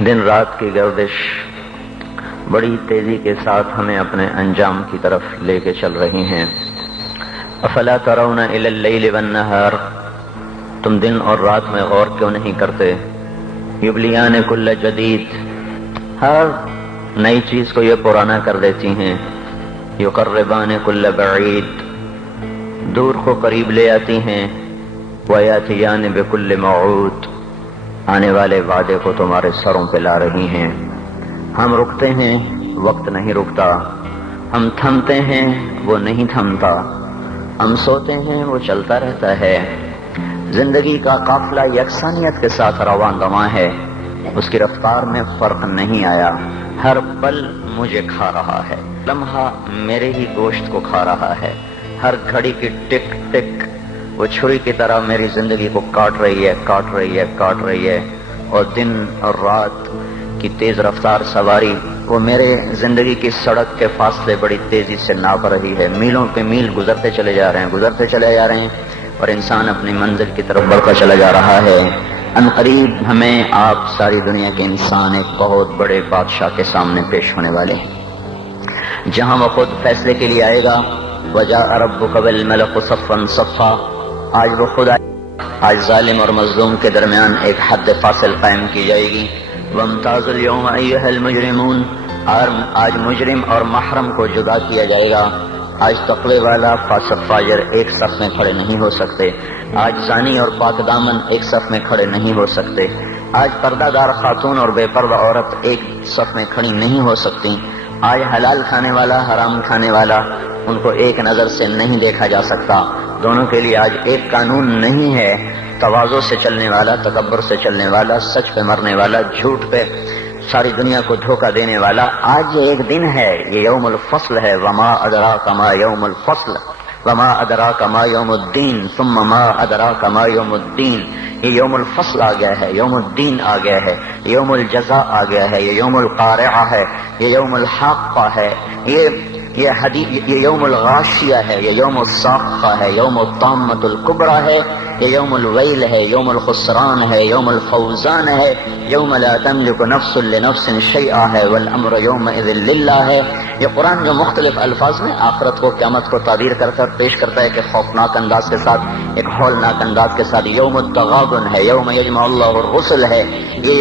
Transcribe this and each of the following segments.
دن رات کی گردش بڑی تیزی کے ساتھ ہمیں اپنے انجام کی طرف لے کے چل رہی ہیں۔ افلا ترون الی اللیل والنہار، تم دن اور رات میں غور کیوں نہیں کرتے؟ یبلیان کل جدید، ہر نئی چیز کو یہ پرانا کر دیتی ہیں۔ یقربان کل بعید، دور کو قریب لے آتی ہیں۔ ویاتیان بکل موعود، آنے والے وعدے کو تمہارے سروں پہ لا رہی ہیں۔ ہم رکتے ہیں، وقت نہیں رکتا۔ ہم تھمتے ہیں، وہ نہیں تھمتا۔ ہم سوتے ہیں، وہ چلتا رہتا ہے۔ زندگی کا قافلہ یکسانیت کے ساتھ رواں دواں ہے، اس کی رفتار میں فرق نہیں آیا۔ ہر پل مجھے کھا رہا ہے، لمحہ میرے ہی گوشت کو کھا رہا ہے۔ ہر گھڑی کی ٹک ٹک وہ چھری کی طرح میری زندگی کو کاٹ رہی ہے، کاٹ رہی ہے، کاٹ رہی ہے۔ اور دن اور رات کی تیز رفتار سواری وہ میرے زندگی کی سڑک کے فاصلے بڑی تیزی سے ناپ رہی ہے۔ میلوں پہ میل گزرتے چلے جا رہے ہیں، گزرتے چلے جا رہے ہیں، اور انسان اپنی منزل کی طرف بڑھتا چلا جا رہا ہے۔ عنقریب ہمیں آپ ساری دنیا کے انسان ایک بہت بڑے بادشاہ کے سامنے پیش ہونے والے ہیں، جہاں وہ خود فیصلے کے لیے آئے گا۔ وجاء ربک والملک صفا صفا، آج وہ خود آئے، آج ظالم اور مظلوم کے درمیان ایک حد فاصل قائم کی جائے گی۔ وامتاز اليوم ایھا المجرمون، آج مجرم اور محرم کو جدا کیا جائے گا۔ آج تقوی والا فاسق فاجر ایک صف میں کھڑے نہیں ہو سکتے۔ آج زانی اور پاک دامن ایک صف میں کھڑے نہیں ہو سکتے۔ آج پردہ دار خاتون اور بے پردہ عورت ایک صف میں کھڑی نہیں ہو سکتی۔ آج حلال کھانے والا حرام کھانے والا، ان کو ایک نظر سے نہیں دیکھا جا سکتا۔ دونوں کے لیے آج ایک قانون نہیں ہے۔ تواضع سے چلنے والا، تکبر سے چلنے والا، سچ پہ مرنے والا، جھوٹ پہ ساری دنیا کو دھوکہ دینے والا، آج ایک دن ہے، یہ یوم الفصل ہے۔ وما ادراک ما یوم الفصل وما ادراک ما یوم الدین ثم ما ادراک ما یوم الدین۔ یہ یوم الفصل آ گیا ہے، یوم الدین آ گیا ہے، یوم الجزاء آ گیا ہے، یہ یوم القارعہ ہے، یہ یوم الحاقہ ہے، یہ یوم الغاشیہ ہے، یہ یوم الصاخہ ہے، یوم الطامۃ الکبریٰ ہے، یہ یوم الویل ہے، یوم الخسران ہے، یوم الفوزان ہے، یوم لا تملک نفس لنفس شیئا ہے، والامر یومئذ للہ ہے۔ یہ قرآن جو مختلف الفاظ میں آخرت کو، قیامت کو تعبیر کر کر پیش کرتا ہے کہ خوفناک انداز کے ساتھ، ایک ہولناک انداز کے ساتھ، یوم التغابن ہے، یوم یجمع اللہ الرسل ہے، یہ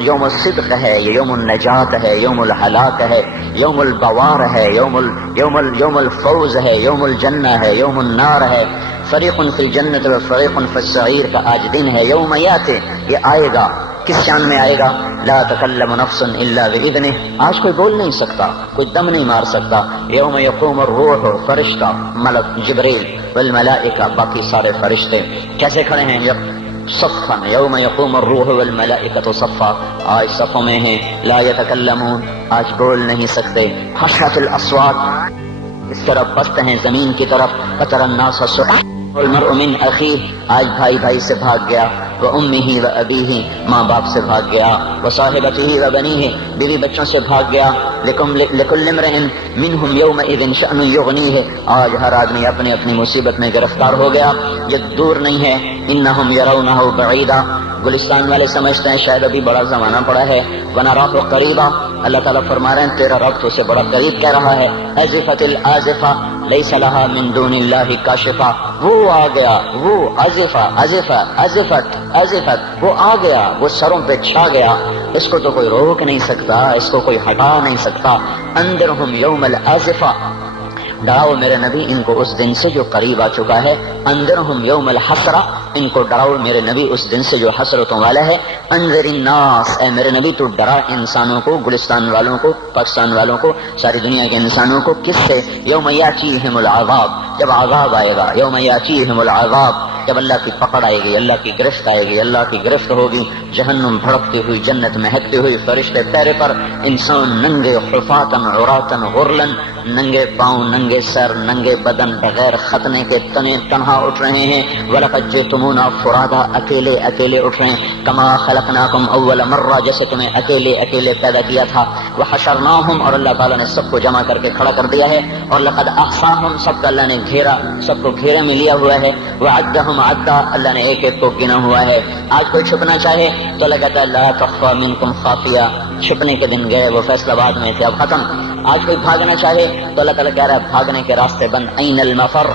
یوم الصدق ہے، یہ یوم النجات ہے، یوم الہلاک ہے، یوم البوار ہے، یوم الفوز ہے، یوم الجنہ ہے، یوم النار ہے، فریق فی الجنت و فریق فی السعیر کا آج دن ہے۔ یوم یاتی، یہ آئے گا، کس شان میں آئے گا؟ لا تکلم نفس الا باذنہ، آج کوئی بول نہیں سکتا، کوئی دم نہیں مار سکتا۔ یوم یقوم الروح، فرشتہ، ملک جبریل والملائکہ، باقی سارے فرشتے کیسے کھڑے ہیں؟ صفا، یوم یقوم الروح والملائکۃ صفا، آج صفوں میں ہیں۔ لا یتکلمون، آج بول نہیں سکتے۔ خشعت الاصوات، اس طرف پست ہیں زمین کی طرف۔ فتر الناس صعقا والمرء من اخیہ، آج بھائی بھائی سے بھاگ گیا۔ وامہ وابیہ، ماں باپ سے بھاگ گیا۔ وصاحبتہ وبنیہ، بیوی بچوں سے بھاگ گیا۔ لکل امرئ منہم یومئذ شأن یغنیہ، آج ہر آدمی اپنی اپنی مصیبت میں گرفتار ہو گیا، یہ دور نہیں ہے۔ انہم یرونہ بعیدا، گلستان والے سمجھتے ہیں شاید ابھی بڑا زمانہ پڑا ہے۔ ونراہ قریبا، اللہ تعالیٰ فرما رہے ہیں تیرا رب تو اسے بڑا قریب کہہ رہا ہے۔ ازفت الازفہ لیس لہا من دون اللہ کاشفہ، وہ آ گیا، وہ ازفہ ازفہ ازفت ازفت، وہ آ گیا، وہ سروں پہ چھا گیا، اس کو تو کوئی روک نہیں سکتا، اس کو کوئی ہٹا نہیں سکتا۔ انذرہم یوم الازفہ، ڈراؤ میرے نبی ان کو اس دن سے جو قریب آ چکا ہے۔ انذرہم یوم الحسرہ، ان کو ڈراؤ میرے نبی اس دن سے جو حسرتوں والا ہے۔ انذر الناس، اے میرے نبی تو ڈرا انسانوں کو، گلستان والوں کو، پاکستان والوں کو، ساری دنیا کے انسانوں کو۔ کس سے؟ یوم یاتیہم العذاب، جب عذاب آئے گا۔ یوم یاتیہم العذاب، جب اللہ کی پکڑ آئے گی، اللہ کی گرفت آئے گی، اللہ کی گرفت ہوگی، جہنم بھڑکتی ہوئی، جنت مہکتی ہوئی، فرشتے پیرے پر، انسان ننگے حفاتن عراتن غرلن، ننگے پاؤں، ننگے سر، ننگے بدن، بغیر ختنے کے تنے تنہا اٹھ رہے ہیں۔ وَلَقَدْ جِئْتُمُونَا فُرَادَا اکیلے اکیلے اٹھ رہے ہیں، كَمَا خَلَقْنَاكُمْ أَوَّلَ مَرَّةٍ جیسے تمہیں اکیلے اکیلے پیدا کیا تھا، وَحَشَرْنَاهُمْ اور اللہ تعالیٰ نے سب کو جمع کر کے کھڑا کر دیا ہے، اور لقد احصاهم سب کا اللہ نے گھیرا، سب کو گھیرے میں لیا ہوا ہے، وعدهم عدا اللہ نے ایک ایک کو گنا ہوا ہے۔ آج کوئی چھپنا چاہے تو اللہ کہتا ہے لا تخفى منكم خافیہ، چھپنے کے دن گئے وہ فیصلہ باد میں تھے اب ختم۔ آج کوئی بھاگنا چاہے تو اللہ تعالیٰ کہہ رہا ہے بھاگنے کے راستے بند، این المفر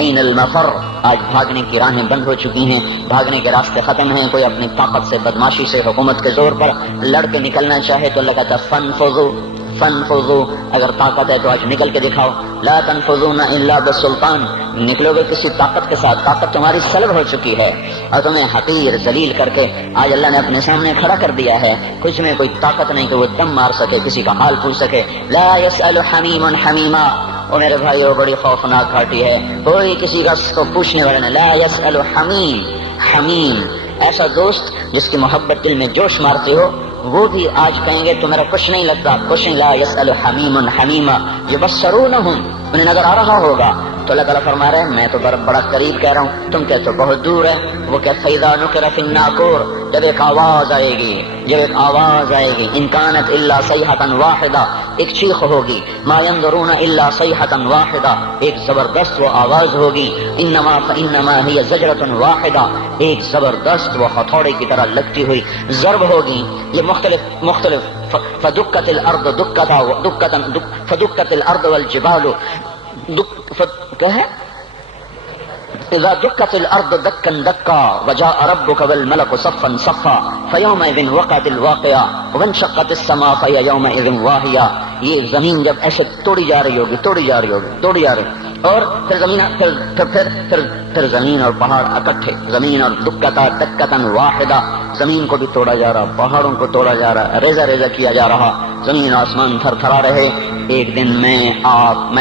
این المفر، آج بھاگنے کی راہیں بند ہو چکی ہیں، بھاگنے کے راستے ختم ہیں۔ کوئی اپنی طاقت سے بدماشی سے حکومت کے زور پر لڑ کے نکلنا چاہے تو اللہ کہتا ہے فانفذوا فانفذوا، اگر طاقت ہے تو آج نکل کے دکھاؤ، لا تنفذون الا بالسلطان، نکلو گے کسی طاقت کے ساتھ، طاقت تمہاری سلب ہو چکی ہے اور تمہیں حقیر ذلیل کر کے آج اللہ نے اپنے سامنے کھڑا کر دیا ہے، کچھ میں کوئی طاقت نہیں کہ وہ دم مار سکے، کسی کا حال پوچھ سکے۔ لا يسأل حمیم حمیما، او میرے بھائیو بڑی خوفناک گھاٹی ہے، کوئی کسی کا تو پوچھنے والا نہیں۔ لا يسأل حمیم، حمیم ایسا دوست جس کی محبت دل میں جوش مارتی ہو، وہ بھی آج کہیں گے تو میرا کچھ نہیں لگتا، کچھ نہیں۔ لا يسأل حمیم حمیما یبصرونہم، انہیں نظر آ رہا ہوگا تو اللہ تعالیٰ فرما رہے ہیں میں تو بڑا قریب کہہ رہا ہوں، تم کہتے ہو بہت دور ہے۔ وہ کہ فَإِذَا نُقِرَ فِي النَّاقُورِ، جب ایک آواز آئے گی، جب ایک آواز آئے گی، إِن كَانَتْ إِلَّا صَيْحَةً وَاحِدَةً، ایک چیخ ہوگی، مَا يَنظُرُونَ إِلَّا صَيْحَةً وَاحِدَةً، ایک زبردست وہ آواز ہوگی، إِنَّمَا فَإِنَّمَا هِيَ زَجْرَةٌ وَاحِدَةٌ، ایک زبردست وہ ہتھوڑے کی طرح لگتی ہوئی ضرب ہوگی۔ یہ مختلف فدكت الارض فدكت الارض والجبال کیا ہے اذا دكت الارض دكا دكا وجاء ربك والملك صفا صفا فيومئذ وقعت الواقعة وانشقت السماء فهي يومئذ واهية، یہ زمین جب ایسے توڑی جا رہی ہوگی اور پھر زمین اور پہاڑ اکٹھے، زمین اور دکتا دکتن واحدہ، زمین کو بھی توڑا جا رہا، پہاڑوں کو توڑا جا رہا، ریزہ ریزہ کیا جا رہا، زمین آسمان تھر تھرا رہے۔ ایک دن میں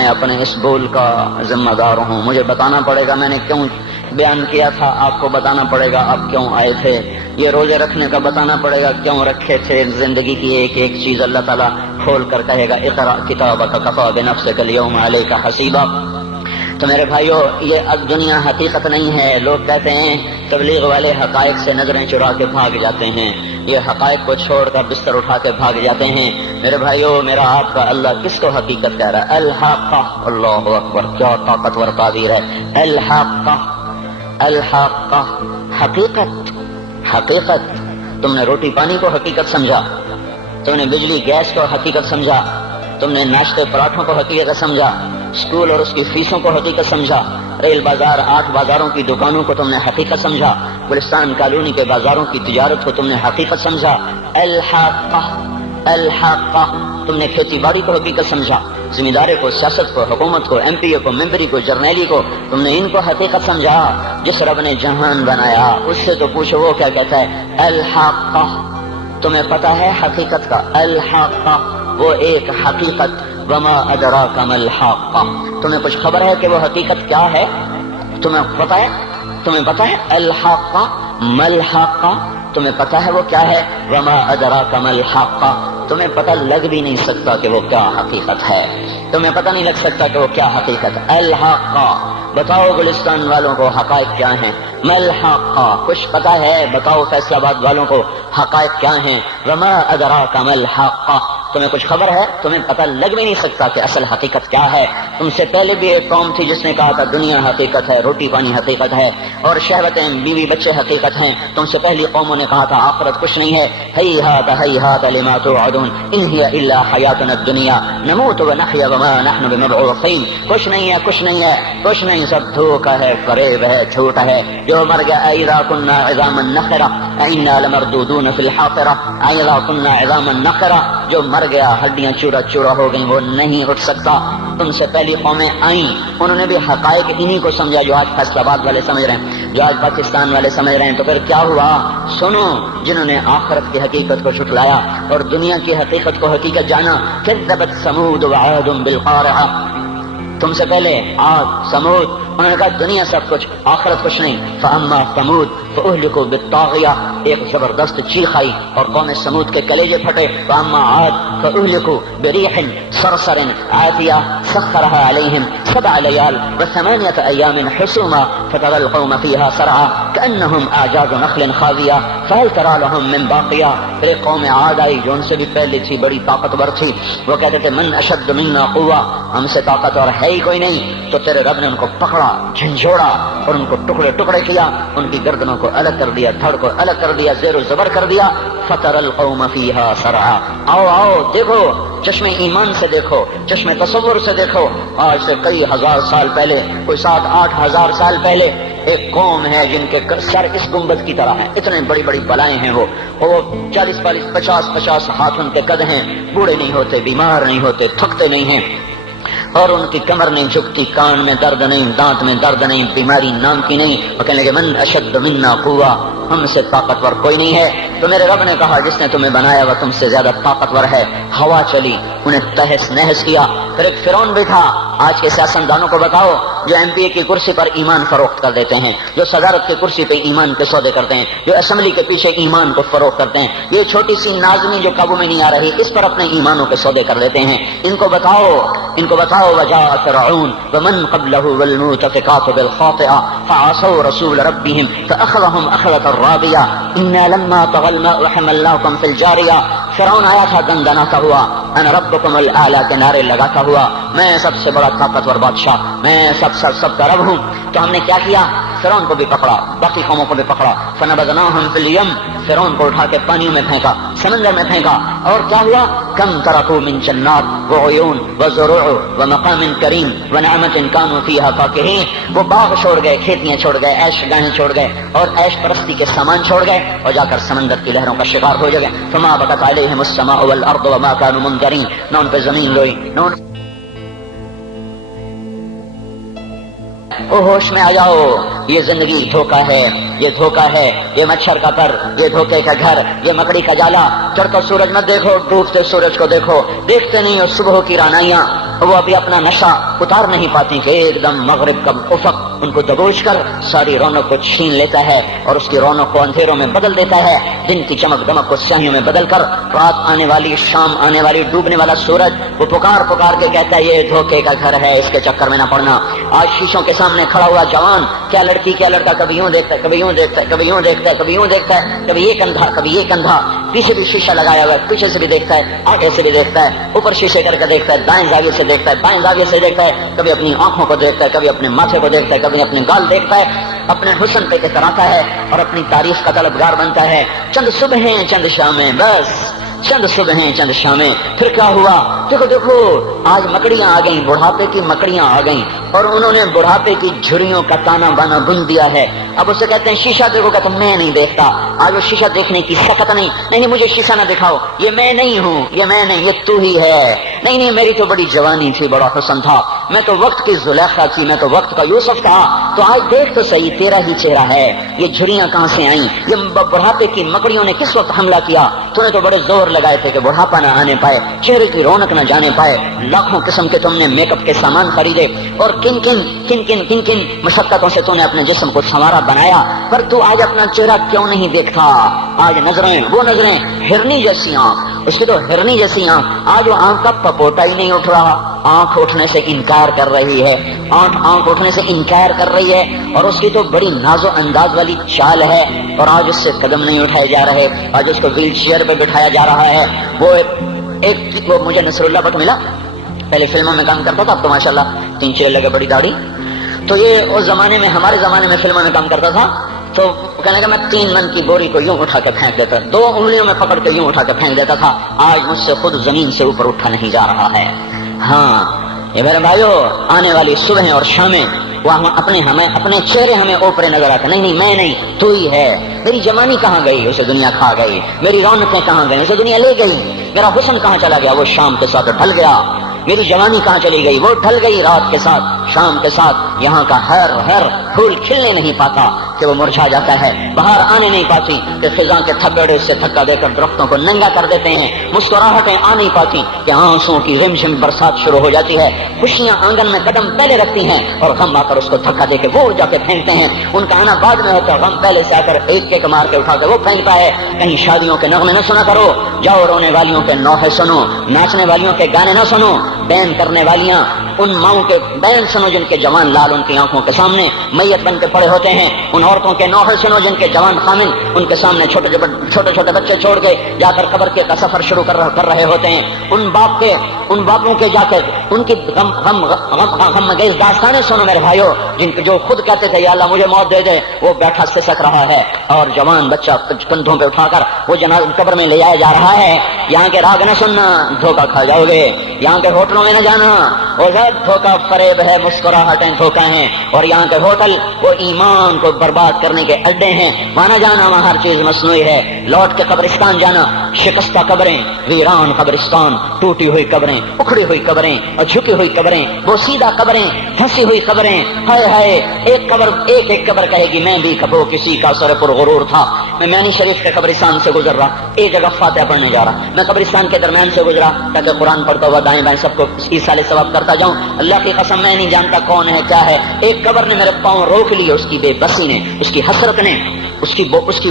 اپنے اس بول کا ذمہ دار ہوں، مجھے بتانا پڑے گا میں نے کیوں بیان کیا تھا، آپ کو بتانا پڑے گا آپ کیوں آئے تھے، یہ روزے رکھنے کا بتانا پڑے گا کیوں رکھے تھے، زندگی کی ایک ایک چیز اللہ تعالیٰ کھول کر کہے گا اقرأ کتابک کفی بنفسک اليوم علیک حسیبا۔ تو میرے بھائیو یہ اب دنیا حقیقت نہیں ہے، لوگ کہتے ہیں تبلیغ والے حقائق سے نظریں چرا کے بھاگ جاتے ہیں، یہ حقائق کو چھوڑ کر بستر اٹھا کے بھاگ جاتے ہیں۔ میرے بھائیو میرا آپ کا اللہ کس کو حقیقت کہہ رہا ہے؟ الحاقہ، اللہ اکبر، کیا طاقتور تعبیر ہے، الحاقہ الحاقہ، حقیقت۔ تم نے روٹی پانی کو حقیقت سمجھا، تم نے بجلی گیس کو حقیقت سمجھا، تم نے ناشتے پراٹھوں کو حقیقت سمجھا، اسکول اور اس کی فیسوں کو حقیقت سمجھا، ریل بازار 8 بازاروں کی دکانوں کو تم نے حقیقت سمجھا، گلستان کالونی کے بازاروں کی تجارت کو تم نے حقیقت سمجھا۔ الحاقہ، تم نے کھیتی باڑی کو حقیقت سمجھا، ذمہ داری کو، سیاست کو، حکومت کو، ایم پی کو، ممبری کو، جرنیلی کو، تم نے ان کو حقیقت سمجھا۔ جس رب نے جہان بنایا اس سے تو پوچھو وہ کیا کہتا ہے، الحاقہ، تمہیں پتہ ہے حقیقت کا، الحاقہ وہ ایک حقیقت، وما ادراک ما الحاقہ، تمہیں کچھ خبر ہے کہ وہ حقیقت کیا ہے؟ تمہیں پتہ ہے الحاقہ ما الحاقہ، تمہیں پتہ ہے وہ کیا ہے؟ وما ادراک ما الحاقہ، تمہیں پتہ لگ بھی نہیں سکتا کہ وہ کیا حقیقت ہے، تمہیں پتہ نہیں لگ سکتا کہ وہ کیا حقیقت ہے۔ الحاقہ، بتاؤ گلستان والوں کو حقائق کیا ہیں؟ ما الحاقہ، کچھ پتہ ہے؟ بتاؤ فیصل آباد والوں کو حقائق کیا ہیں؟ وما ادراک ما الحاقہ، تمہیں کچھ خبر ہے؟ تمہیں پتہ لگ بھی نہیں سکتا کہ اصل حقیقت کیا ہے۔ تم سے پہلے بھی ایک قوم تھی جس نے کہا تھا دنیا حقیقت ہے، روٹی پانی حقیقت ہے، اور شہوتیں بیوی بچے حقیقت ہیں۔ تم سے پہلی قوموں نے کہا تھا آخرت کچھ نہیں ہے، ہیہات لما توعدون ان ہی الا حیاتنا الدنیا نموت ونحیا وما نحن بمبعوثین، کچھ نہیں ہے، کچھ نہیں ہے، کچھ نہیں، سب دھوکہ ہے، فریب ہے، جھوٹ ہے۔ جو مر گیا اذا كنا عظاما نخرہ انا لمردودون فی الحافرہ، اذا كنا عظاما نخرہ، جو مر گیا ہڈیاں چورا چورا ہو گئیں، وہ نہیں اٹھ سکتا۔ تم سے پہلی قومیں آئیں، انہوں نے بھی حقائق انہی کو سمجھا جو آج فیصل آباد والے سمجھ رہے ہیں، جو آج پاکستان والے سمجھ رہے ہیں۔ تو پھر کیا ہوا؟ سنو، جنہوں نے آخرت کی حقیقت کو جھٹلایا اور دنیا کی حقیقت کو حقیقت جانا، کذبت ثمود وعاد بالقارعہ، تم سے پہلے عاد ثمود، انہوں نے کہا دنیا سب کچھ، آخرت کچھ نہیں۔ فاما ثمود فاہلکوا بالطاغیہ، ایک زبردست چیخ آئی اور قوم ثمود کے کلیجے پھٹے۔ فاما عاد فاہلکوا بریح صرصر عاتیہ، سخرها عليهم 7 ليال و8 أيام حسوما فترى القوم فيها سرعا كأنهم أعجاز نخل خاوية فهل ترى لهم من باقية. پھر ایک قوم عاد آئی جو ان سے بھی پہلے تھی، بڑی طاقتور تھی. وہ کہتے تھے من اشد منا قوة، ہم سے طاقتور ہے ہی کوئی نہیں. تو تیرے رب نے ان کو پکڑا، جھنجھوڑا اور ان کو ٹکڑے ٹکڑے کیا، ان کی گردنوں کو الگ کر دیا، دھڑ کو الگ کر دیا، زیر و زبر کر دیا. فترى القوم فيها سرعا. آؤ آؤ دیکھو، چشمے ایمان سے دیکھو، چشمے تصور سے دیکھو. آج سے کئی ہزار سال پہلے، کوئی 7-8 ہزار سال پہلے ایک قوم ہے جن کے سر اس گنبد کی طرح ہیں، اتنے بڑی بڑی بلائیں ہیں. وہ 40-50 ہاتھ ان کے قد ہیں، بوڑھے نہیں ہوتے، بیمار نہیں ہوتے، تھکتے نہیں ہیں، اور ان کی کمر نہیں جھکتی، کان میں درد نہیں، دانت میں درد نہیں، بیماری نام کی نہیں. وہ کہنے لگے من اشد منا قوة، ہم سے طاقتور کوئی نہیں ہے. تو میرے رب نے کہا جس نے تمہیں بنایا وہ تم سے زیادہ طاقتور ہے. ہوا چلی، انہیں تہس نہس کیا. پھر ایک فرعون بھی تھا. آج کے سیاستدانوں کو بتاؤ جو ایم پی اے کی کرسی پر ایمان فروخت کر دیتے ہیں، جو صدارت کی کرسی پہ ایمان کے سودے کرتے ہیں، جو اسمبلی کے پیچھے ایمان کو فروخت کرتے ہیں، یہ چھوٹی سی نازنی جو قابو میں نہیں آ رہی اس پر اپنے ایمانوں کے سودے کر دیتے ہیں. ان کو بتاؤ وجاء فرعون ومن قبله والمؤتفكات بالخاطئة فعصوا رسول ربهم فأخذهم أخذة رابية إنا لما طغى الماء حملناكم في الجارية. فرعون آیا تھا دندناتا ہوا، انا ربکم الاعلی کے نعرے لگاتا ہوا، میں سب سے بڑا طاقتور بادشاہ، میں سب کا رب ہوں. تو ہم نے کیا کیا؟ فرعون کو بھی پکڑا، باقی قوموں کو بھی پکڑا. فنبذناهم في اليم، فرعون کو اٹھا کے پانیوں میں پھینکا، سمندر میں پھینکا. اور کیا ہوا؟ کم ترکوا من جنات وعیون وزروع ومقام کریم ونعمت كانوا فيها فاكهين. وہ باغ چھوڑ گئے، کھیتیاں چھوڑ گئے، عیش گاہیں چھوڑ گئے اور عیش پرستی کے سامان چھوڑ گئے اور جا کر سمندر کی لہروں کا شکار ہو گئے. فما بكت عليهم السماء والارض وما كانوا منذرين، نہ ان پہ زمین روئی نہ ان. او ہوش میں آ جاؤ، یہ زندگی دھوکہ ہے، یہ دھوکہ ہے، یہ مچھر کا پر، یہ دھوکے کا گھر، یہ مکڑی کا جالا. چڑھتا سورج مت دیکھو، ڈوبتے سورج کو دیکھو. دیکھتے نہیں اور صبح کی رانائیاں وہ ابھی اپنا نشہ اتار نہیں پاتی کہ ایک دم مغرب کا افق ان کو دبوچ کر ساری رونق کو چھین لیتا ہے اور اس کی رونق کو اندھیروں میں بدل دیتا ہے، دن کی چمک دمک کو سیاہیوں میں بدل کر. رات آنے والی، شام آنے والی، ڈوبنے والا سورج وہ پکار کے کہتا ہے یہ دھوکے کا گھر ہے، اس کے چکر میں نہ پڑنا. آج شیشوں کے سامنے کھڑا ہوا جوان، کیا لڑکی کیا لڑکا، کبھی یوں دیکھتا ہے، کبھی یوں دیکھتا ہے، کبھی یوں دیکھتا ہے، کبھی یوں دیکھتا ہے، کبھی یہ کندھا کبھی یہ کندھا. پیچھے بھی شیشہ لگایا ہوا ہے، پیچھے سے بھی دیکھتا ہے، آگے سے بھی دیکھتا ہے، اوپر شیشے کر کے دیکھتا ہے، دائیں زاویے سے دیکھتا ہے، بائیں زاویے سے دیکھتا ہے، کبھی اپنی آنکھوں کو دیکھتا ہے، کبھی اپنے ماتھے کو دیکھتا ہے، کبھی اپنے گال دیکھتا ہے، اپنے حسن پہ اتراتا ہے اور اپنی تعریف کا طلبگار بنتا ہے. چند صبحیں چند شامیں، بس چند صبحیں چند شامیں. پھر کیا ہوا؟ دیکھو آج مکڑیاں آ گئیں، بڑھاپے کی مکڑیاں آ گئیں اور انہوں نے بڑھاپے کی جھریوں کا تانا بانا بن دیا ہے. اب اسے کہتے ہیں شیشہ دیکھو، کہتا میں نہیں دیکھتا. آج وہ شیشہ دیکھنے کی سخت نہیں مجھے شیشہ نہ دکھاؤ، یہ میں نہیں ہوں، یہ میں نہیں، یہ تو ہی ہے. نہیں میری تو بڑی جوانی تھی، بڑا حسن تھا، میں تو وقت کی زلیخا تھی، میں تو وقت کا یوسف تھا. تو آج دیکھ تو صحیح، تیرا ہی چہرہ ہے. یہ جھریاں کہاں سے آئیں؟ یہ بڑھاپے کی مکڑیوں نے کس وقت حملہ کیا؟ تو نے تو بڑے زور لگائے تھے کہ بڑھاپا نہ آنے پائے، چہرے کی رونق نہ جانے پائے. لاکھوں قسم کے تم نے میک اپ کے سامان خریدے اور کن کن مشقتوں سے تو نے اپنے جسم کو سنوارا بنایا، پر تو آج اپنا چہرہ کیوں نہیں دیکھتا؟ آج وہ نظریں ہرنی جیسی آنکھ، اس کی تو ہرنی جیسی آنکھ، آج وہ آنکھ کا پپوتا ہی نہیں اٹھ رہا. آنکھ اٹھنے سے انکار کر رہی ہے، آنکھ اٹھنے سے انکار کر رہی ہے اور اس کی تو بڑی ناز و انداز والی چال ہے اور آج اس سے قدم نہیں اٹھائے جا رہے. آج اس کو ویل چیئر پہ بٹھایا جا رہا ہے. وہ مجھے نصر اللہ بٹ ملا، پہلے فلموں میں کام کرتا تھا، اب تو ماشاءاللہ 3 لگے، بڑی داڑھی. تو یہ اس زمانے میں، ہمارے زمانے میں فلموں میں کام کرتا تھا. تو کہنے لگا میں 3 من کی بوری کو یوں اٹھا کے پھینک دیتا، 2 انگلیوں میں پکڑ کے یوں اٹھا کے پھینک دیتا تھا. آج مجھ سے خود زمین سے اوپر اٹھا نہیں جا رہا ہے. ہاں یہ میرے بھائیو، آنے والی صبح اور شامیں وہ اپنے چہرے ہمیں اوپرے نظر آتے. نہیں میں نہیں، تو ہی ہے. میری جوانی کہاں گئی؟ اسے دنیا کھا گئی. میری رونقیں کہاں گئی؟ اسے دنیا لے گئی. میرا حسن کہاں چلا گیا؟ وہ شام کے ساتھ ڈھل گیا. میری جوانی کہاں چلی گئی؟ وہ ڈھل گئی رات کے ساتھ، شام کے ساتھ. یہاں کا ہر پھول کھلنے نہیں پاتا کہ وہ مرجھا جاتا ہے، باہر آنے نہیں پاتی کہ خزاں کے تھپیڑے سے دھکا دے کر درختوں کو ننگا کر دیتے ہیں. مسکراہٹیں آ نہیں پاتی کہ آنسوں کی رم جھم برسات شروع ہو جاتی ہے. خوشیاں آنگن میں قدم پہلے رکھتی ہیں اور غم آ کر اس کو دھکا دے کے وہ جا کے پھینکتے ہیں. ان کا آنا بعد میں ہوتا ہے، غم پہلے سے آ کر ایک مار کے اٹھا کے وہ پھینکتا ہے. کہیں شادیوں کے نغمے نہ سنا کرو، جاؤ رونے والیوں کے نوحے سنو، ناچنے والیوں کے گانے نہ سنو. بین کرنے والیاں ان ماؤں کے بیان سنو جن کے جوان لال ان کی آنکھوں کے سامنے میت بن کے پڑے ہوتے ہیں، ان عورتوں کے نوحے سنو جن کے جوان خامن ان کے سامنے چھوٹے چھوٹے بچے چھوڑ کے جا کر قبر کے کا سفر شروع کر رہے ہوتے ہیں، ان باپوں کے جا کر ان کی غم گیز داستانیں سنو میرے بھائیو، جن کے جو خود کہتے تھے یا اللہ مجھے موت دے دے، وہ بیٹھا سسک رہا ہے اور جوان بچہ کندھوں پہ اٹھا کر وہ قبر میں لے جایا جا رہا ہے۔ یہاں کے راگ نہ سننا، دھوکہ کھا جاؤ گے، یہاں کے ہوٹلوں میں نہ جانا، وہ سب دھوکہ فریب ہے، مسکراہٹیں دھوکہ ہیں، اور یہاں کے ہوٹل وہ ایمان کو برباد کرنے کے اڈے ہیں، وہاں نہ جانا، وہاں ہر چیز مصنوعی ہے۔ لوٹ کے قبرستان جانا، شکستہ قبریں، ویران قبرستان، ٹوٹی ہوئی قبریں، اکھڑی ہوئی قبریں اور جھکی ہوئی قبریں، بوسیدہ قبریں، دھنسی ہوئی قبریں، ہائے ہائے، ایک قبر کہے گی میں بھی کبو کسی کا سر پر غرور تھا۔ میں میانی شریف کے قبرستان سے گزر رہا، ایک جگہ فاتحہ پڑھنے جا رہا، میں قبرستان کے درمیان سے گزرا تاکہ قرآن پڑھتا ہوا دائیں بائیں سب کو ایصال ثواب کرتا جاؤں۔ اللہ کی قسم میں نہیں جانتا کون ہے کیا ہے، ایک قبر نے میرے پاؤں روک لیے، اس کی بے بسی نے، اس کی حسرت نے، اس کی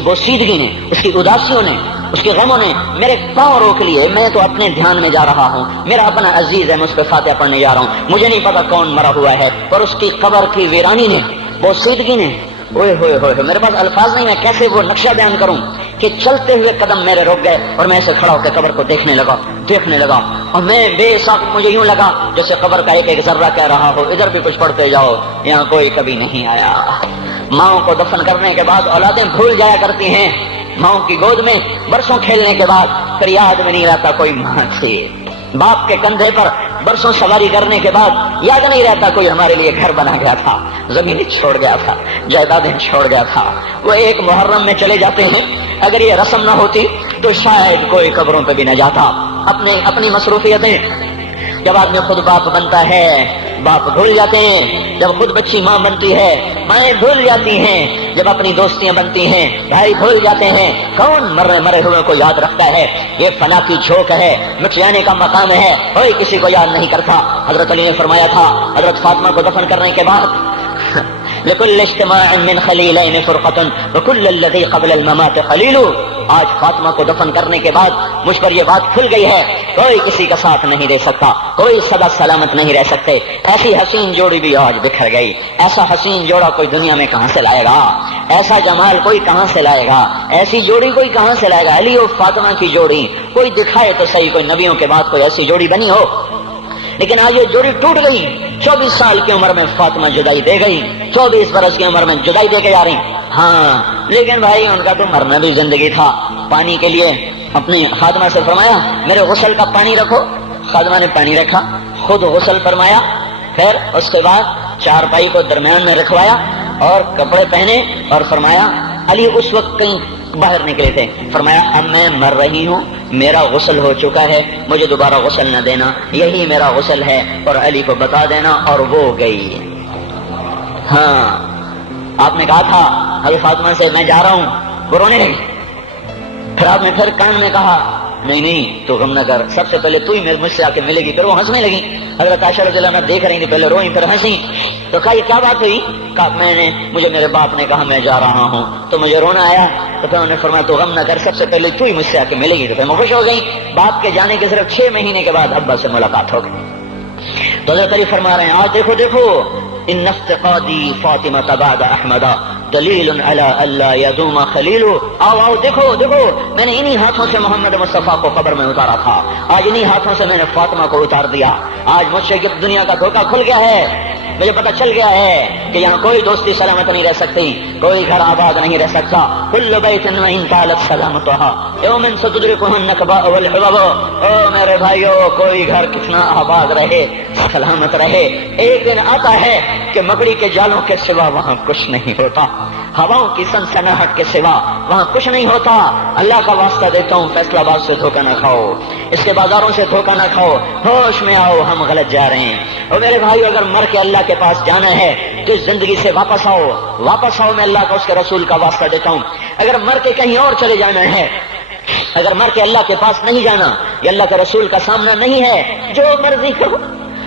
بوسیدگی نے، اس کی اداسیوں نے، اس کے غموں نے میرے پاؤں روک لیے۔ میں تو اپنے دھیان میں جا رہا ہوں، میرا اپنا عزیز ہے، میں اس پہ فاتحہ پڑھنے جا رہا ہوں، مجھے نہیں پتا کون مرا ہوا ہے، اور اس کی قبر کی ویرانی نے، بوسیدگی نے، اوئے ہوئے ہوئے، میرے پاس الفاظ نہیں، میں کیسے وہ نقشہ بیان کروں کہ چلتے ہوئے قدم میرے رک گئے اور میں ایسے کھڑا ہو کے قبر کو دیکھنے لگا اور میں بے شک مجھے یوں لگا جیسے قبر کا ایک ذرہ کہہ رہا ہو ادھر بھی کچھ پڑھتے جاؤ، یہاں کوئی کبھی نہیں آیا۔ ماؤں کو دفن کرنے کے بعد اولادیں بھول جایا کرتی ہیں، ماؤں کی گود میں برسوں کھیلنے کے بعد پھر یاد میں نہیں رہتا کوئی ماں تھی، باپ کے کندھے پر برسوں سواری کرنے کے بعد یاد نہیں رہتا کوئی ہمارے لیے گھر بنا گیا تھا، زمین چھوڑ گیا تھا، جائیدادیں چھوڑ گیا تھا۔ وہ ایک محرم میں چلے جاتے ہیں، اگر یہ رسم نہ ہوتی تو شاید کوئی قبروں پہ بھی نہ جاتا۔ اپنی مصروفیتیں، جب آدمی خود باپ بنتا ہے باپ بھول جاتے ہیں، جب خود بچی ماں بنتی ہے مائیں بھول جاتی ہیں، جب اپنی دوستیاں بنتی ہیں بھائی بھول جاتے ہیں، کون مرے ہوئے کو یاد رکھتا ہے؟ یہ فنا کی جھوک ہے، مٹ جانے کا مقام ہے، کوئی کسی کو یاد نہیں کرتا۔ حضرت علی نے فرمایا تھا حضرت فاطمہ کو دفن کرنے کے بعد لكل اجتماع من خليلين فرقة وكل الذي قبل الممات قليل۔ آج فاطمہ کو دفن کرنے کے بعد مجھ پر یہ بات کھل گئی ہے، کوئی کسی کا ساتھ نہیں دے سکتا، کوئی سدا سلامت نہیں رہ سکتے۔ ایسی حسین جوڑی بھی آج بکھر گئی، ایسا حسین جوڑا کوئی دنیا میں کہاں سے لائے گا، ایسا جمال کوئی کہاں سے لائے گا، ایسی جوڑی کوئی کہاں سے لائے گا؟ علی اور فاطمہ کی جوڑی کوئی دکھائے تو صحیح، کوئی نبیوں کے بعد کوئی ایسی جوڑی بنی ہو، لیکن آج یہ جوڑی ٹوٹ گئی۔ 24 سال کی عمر میں فاطمہ جدائی دے گئی، 24 برس کی عمر میں جدائی دے کے جا رہی۔ ہاں لیکن بھائی ان کا تو مرنا بھی زندگی تھا۔ پانی کے لیے اپنی خادمہ سے فرمایا میرے غسل کا پانی رکھو، خادمہ نے پانی رکھا، خود غسل فرمایا، پھر اس کے بعد چارپائی کو درمیان میں رکھوایا اور کپڑے پہنے اور فرمایا علی اس وقت کہیں باہر نکلے تھے، فرمایا اب میں مر رہی ہوں، میرا غسل ہو چکا ہے، مجھے دوبارہ غسل نہ دینا، یہی میرا غسل ہے اور علی کو بتا دینا، اور وہ گئی۔ ہاں آپ نے کہا تھا حضرت فاطمہ سے میں جا رہا ہوں، وہ رونے لگی، پھر آپ نے پھر کان میں کہا نہیں تو غم نہ کر، سب سے پہلے تو ہی مجھ سے آ کے ملے گی، پھر وہ ہنسنے لگی۔ حضرت عائشہ رضی اللہ عنہا دیکھ رہی تھی، پہلے روئی پھر ہنسی، تو کہا یہ کیا بات ہوئی؟ کہا مجھے میرے باپ نے کہا میں جا رہا ہوں تو مجھے رونا آیا، تو پھر انہوں نے فرمایا تو غم نہ کر، سب سے پہلے تو ہی مجھ سے آ کے ملے گی، تو پھر میں خوش ہو گئی۔ باپ کے جانے کے صرف 6 مہینے کے بعد ابا سے ملاقات ہو گئی۔ تو حضرت علی فرما رہے ہیں آج دیکھو ان افتقادی فاطمہ بعد احمد دلیل علی اللہ یدوم خلیل۔ آؤ دیکھو میں نے انہی ہاتھوں سے محمد مصطفیٰ کو قبر میں اتارا تھا، آج انہی ہاتھوں سے میں نے فاطمہ کو اتار دیا۔ آج مجھ سے دنیا کا دھوکہ کھل گیا ہے، مجھے پتہ چل گیا ہے کہ یہاں کوئی دوستی سلامت نہیں رہ سکتی، کوئی گھر آباد نہیں رہ سکتا۔ کل بیت وان طالت سلامتها یوم ستدركه النكباء والحباب۔ او میرے بھائیو، کوئی گھر کتنا آباد رہے، سلامت رہے، ایک دن آتا ہے کہ مکڑی کے جالوں کے سوا وہاں کچھ نہیں ہوتا، ہواؤں کی سنسناہٹ کے سوا وہاں کچھ نہیں ہوتا۔ اللہ کا واسطہ دیتا ہوں فیصلہ آباد سے دھوکہ نہ کھاؤ، اس کے بازاروں سے دھوکہ نہ کھاؤ، ہوش میں آؤ، ہم غلط جا رہے ہیں۔ اور میرے بھائیو، اگر مر کے اللہ کے پاس جانا ہے تو اس زندگی سے واپس آؤ، میں اللہ کا اس کے رسول کا واسطہ دیتا ہوں۔ اگر مر کے کہیں اور چلے جانا ہے، اگر مر کے اللہ کے پاس نہیں جانا یا اللہ کے رسول کا سامنا نہیں ہے، جو مرضی کرو،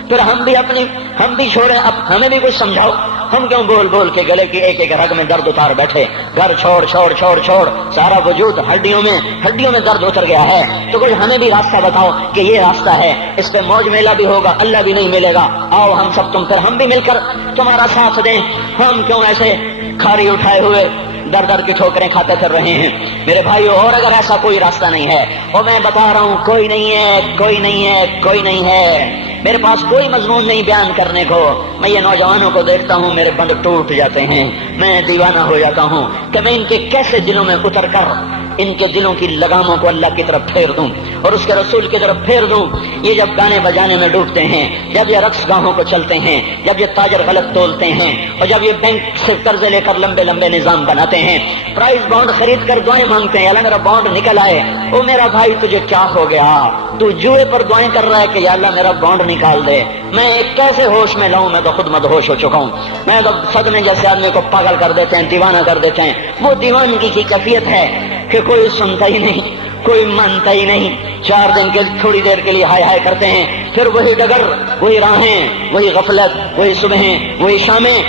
پھر ہم بھی چھوڑیں، اب ہمیں بھی کچھ سمجھاؤ. ہم کیوں بول بول کے گلے کی ایک ایک رگ میں درد اتار بیٹھے؟ گھر چھوڑ چھوڑ چھوڑ چھوڑ، سارا وجود ہڈیوں میں درد اتر گیا ہے. تو کوئی ہمیں بھی راستہ بتاؤ کہ یہ راستہ ہے، اس پہ موج میلہ بھی ہوگا، اللہ بھی نہیں ملے گا. آؤ ہم سب ہم بھی مل کر تمہارا ساتھ دیں. ہم کیوں ایسے کھاری اٹھائے ہوئے در در کی ٹھوکریں کھاتے پھر رہے ہیں میرے بھائیو؟ اور اگر ایسا کوئی راستہ نہیں ہے، اور میں بتا رہا ہوں کوئی نہیں ہے، کوئی نہیں ہے، کوئی نہیں ہے، میرے پاس کوئی مضمون نہیں بیان کرنے کو. میں یہ نوجوانوں کو دیکھتا ہوں، میرے بند ٹوٹ جاتے ہیں، میں دیوانہ ہو جاتا ہوں کہ میں ان کے کیسے دلوں میں اتر کر ان کے دلوں کی لگاموں کو اللہ کی طرف پھیر دوں اور اس کے رسول کی طرف پھیر دوں. یہ جب گانے بجانے میں ڈوبتے ہیں، جب یہ رقص گاہوں کو چلتے ہیں، جب یہ تاجر غلط تولتے ہیں، اور جب یہ بینک سے قرضے لے کر لمبے لمبے نظام بناتے ہیں، پرائز بانڈ خرید کر دعائیں مانگتے ہیں، اللہ میرا بانڈ نکل آئے. او میرا بھائی تجھے کیا ہو گیا؟ تو جوئے پر دعائیں کر رہا ہے کہ یا اللہ میرا بانڈ نکال دے. میں کیسے ہوش میں لاؤں؟ میں تو خود مدہوش ہو چکا ہوں. میں تو صدمے جیسے آدمی کو پاگل کر دیتے ہیں، دیوانہ کر دیتے ہیں. وہ دیوانگی کی کیفیت ہے کہ کوئی سنتا ہی نہیں، کوئی مانتا ہی نہیں. 4 دن کے تھوڑی دیر کے لیے ہائے ہائے کرتے ہیں، پھر وہی ڈگر، وہی راہیں، وہی غفلت، وہی صبحیں، وہی شامیں.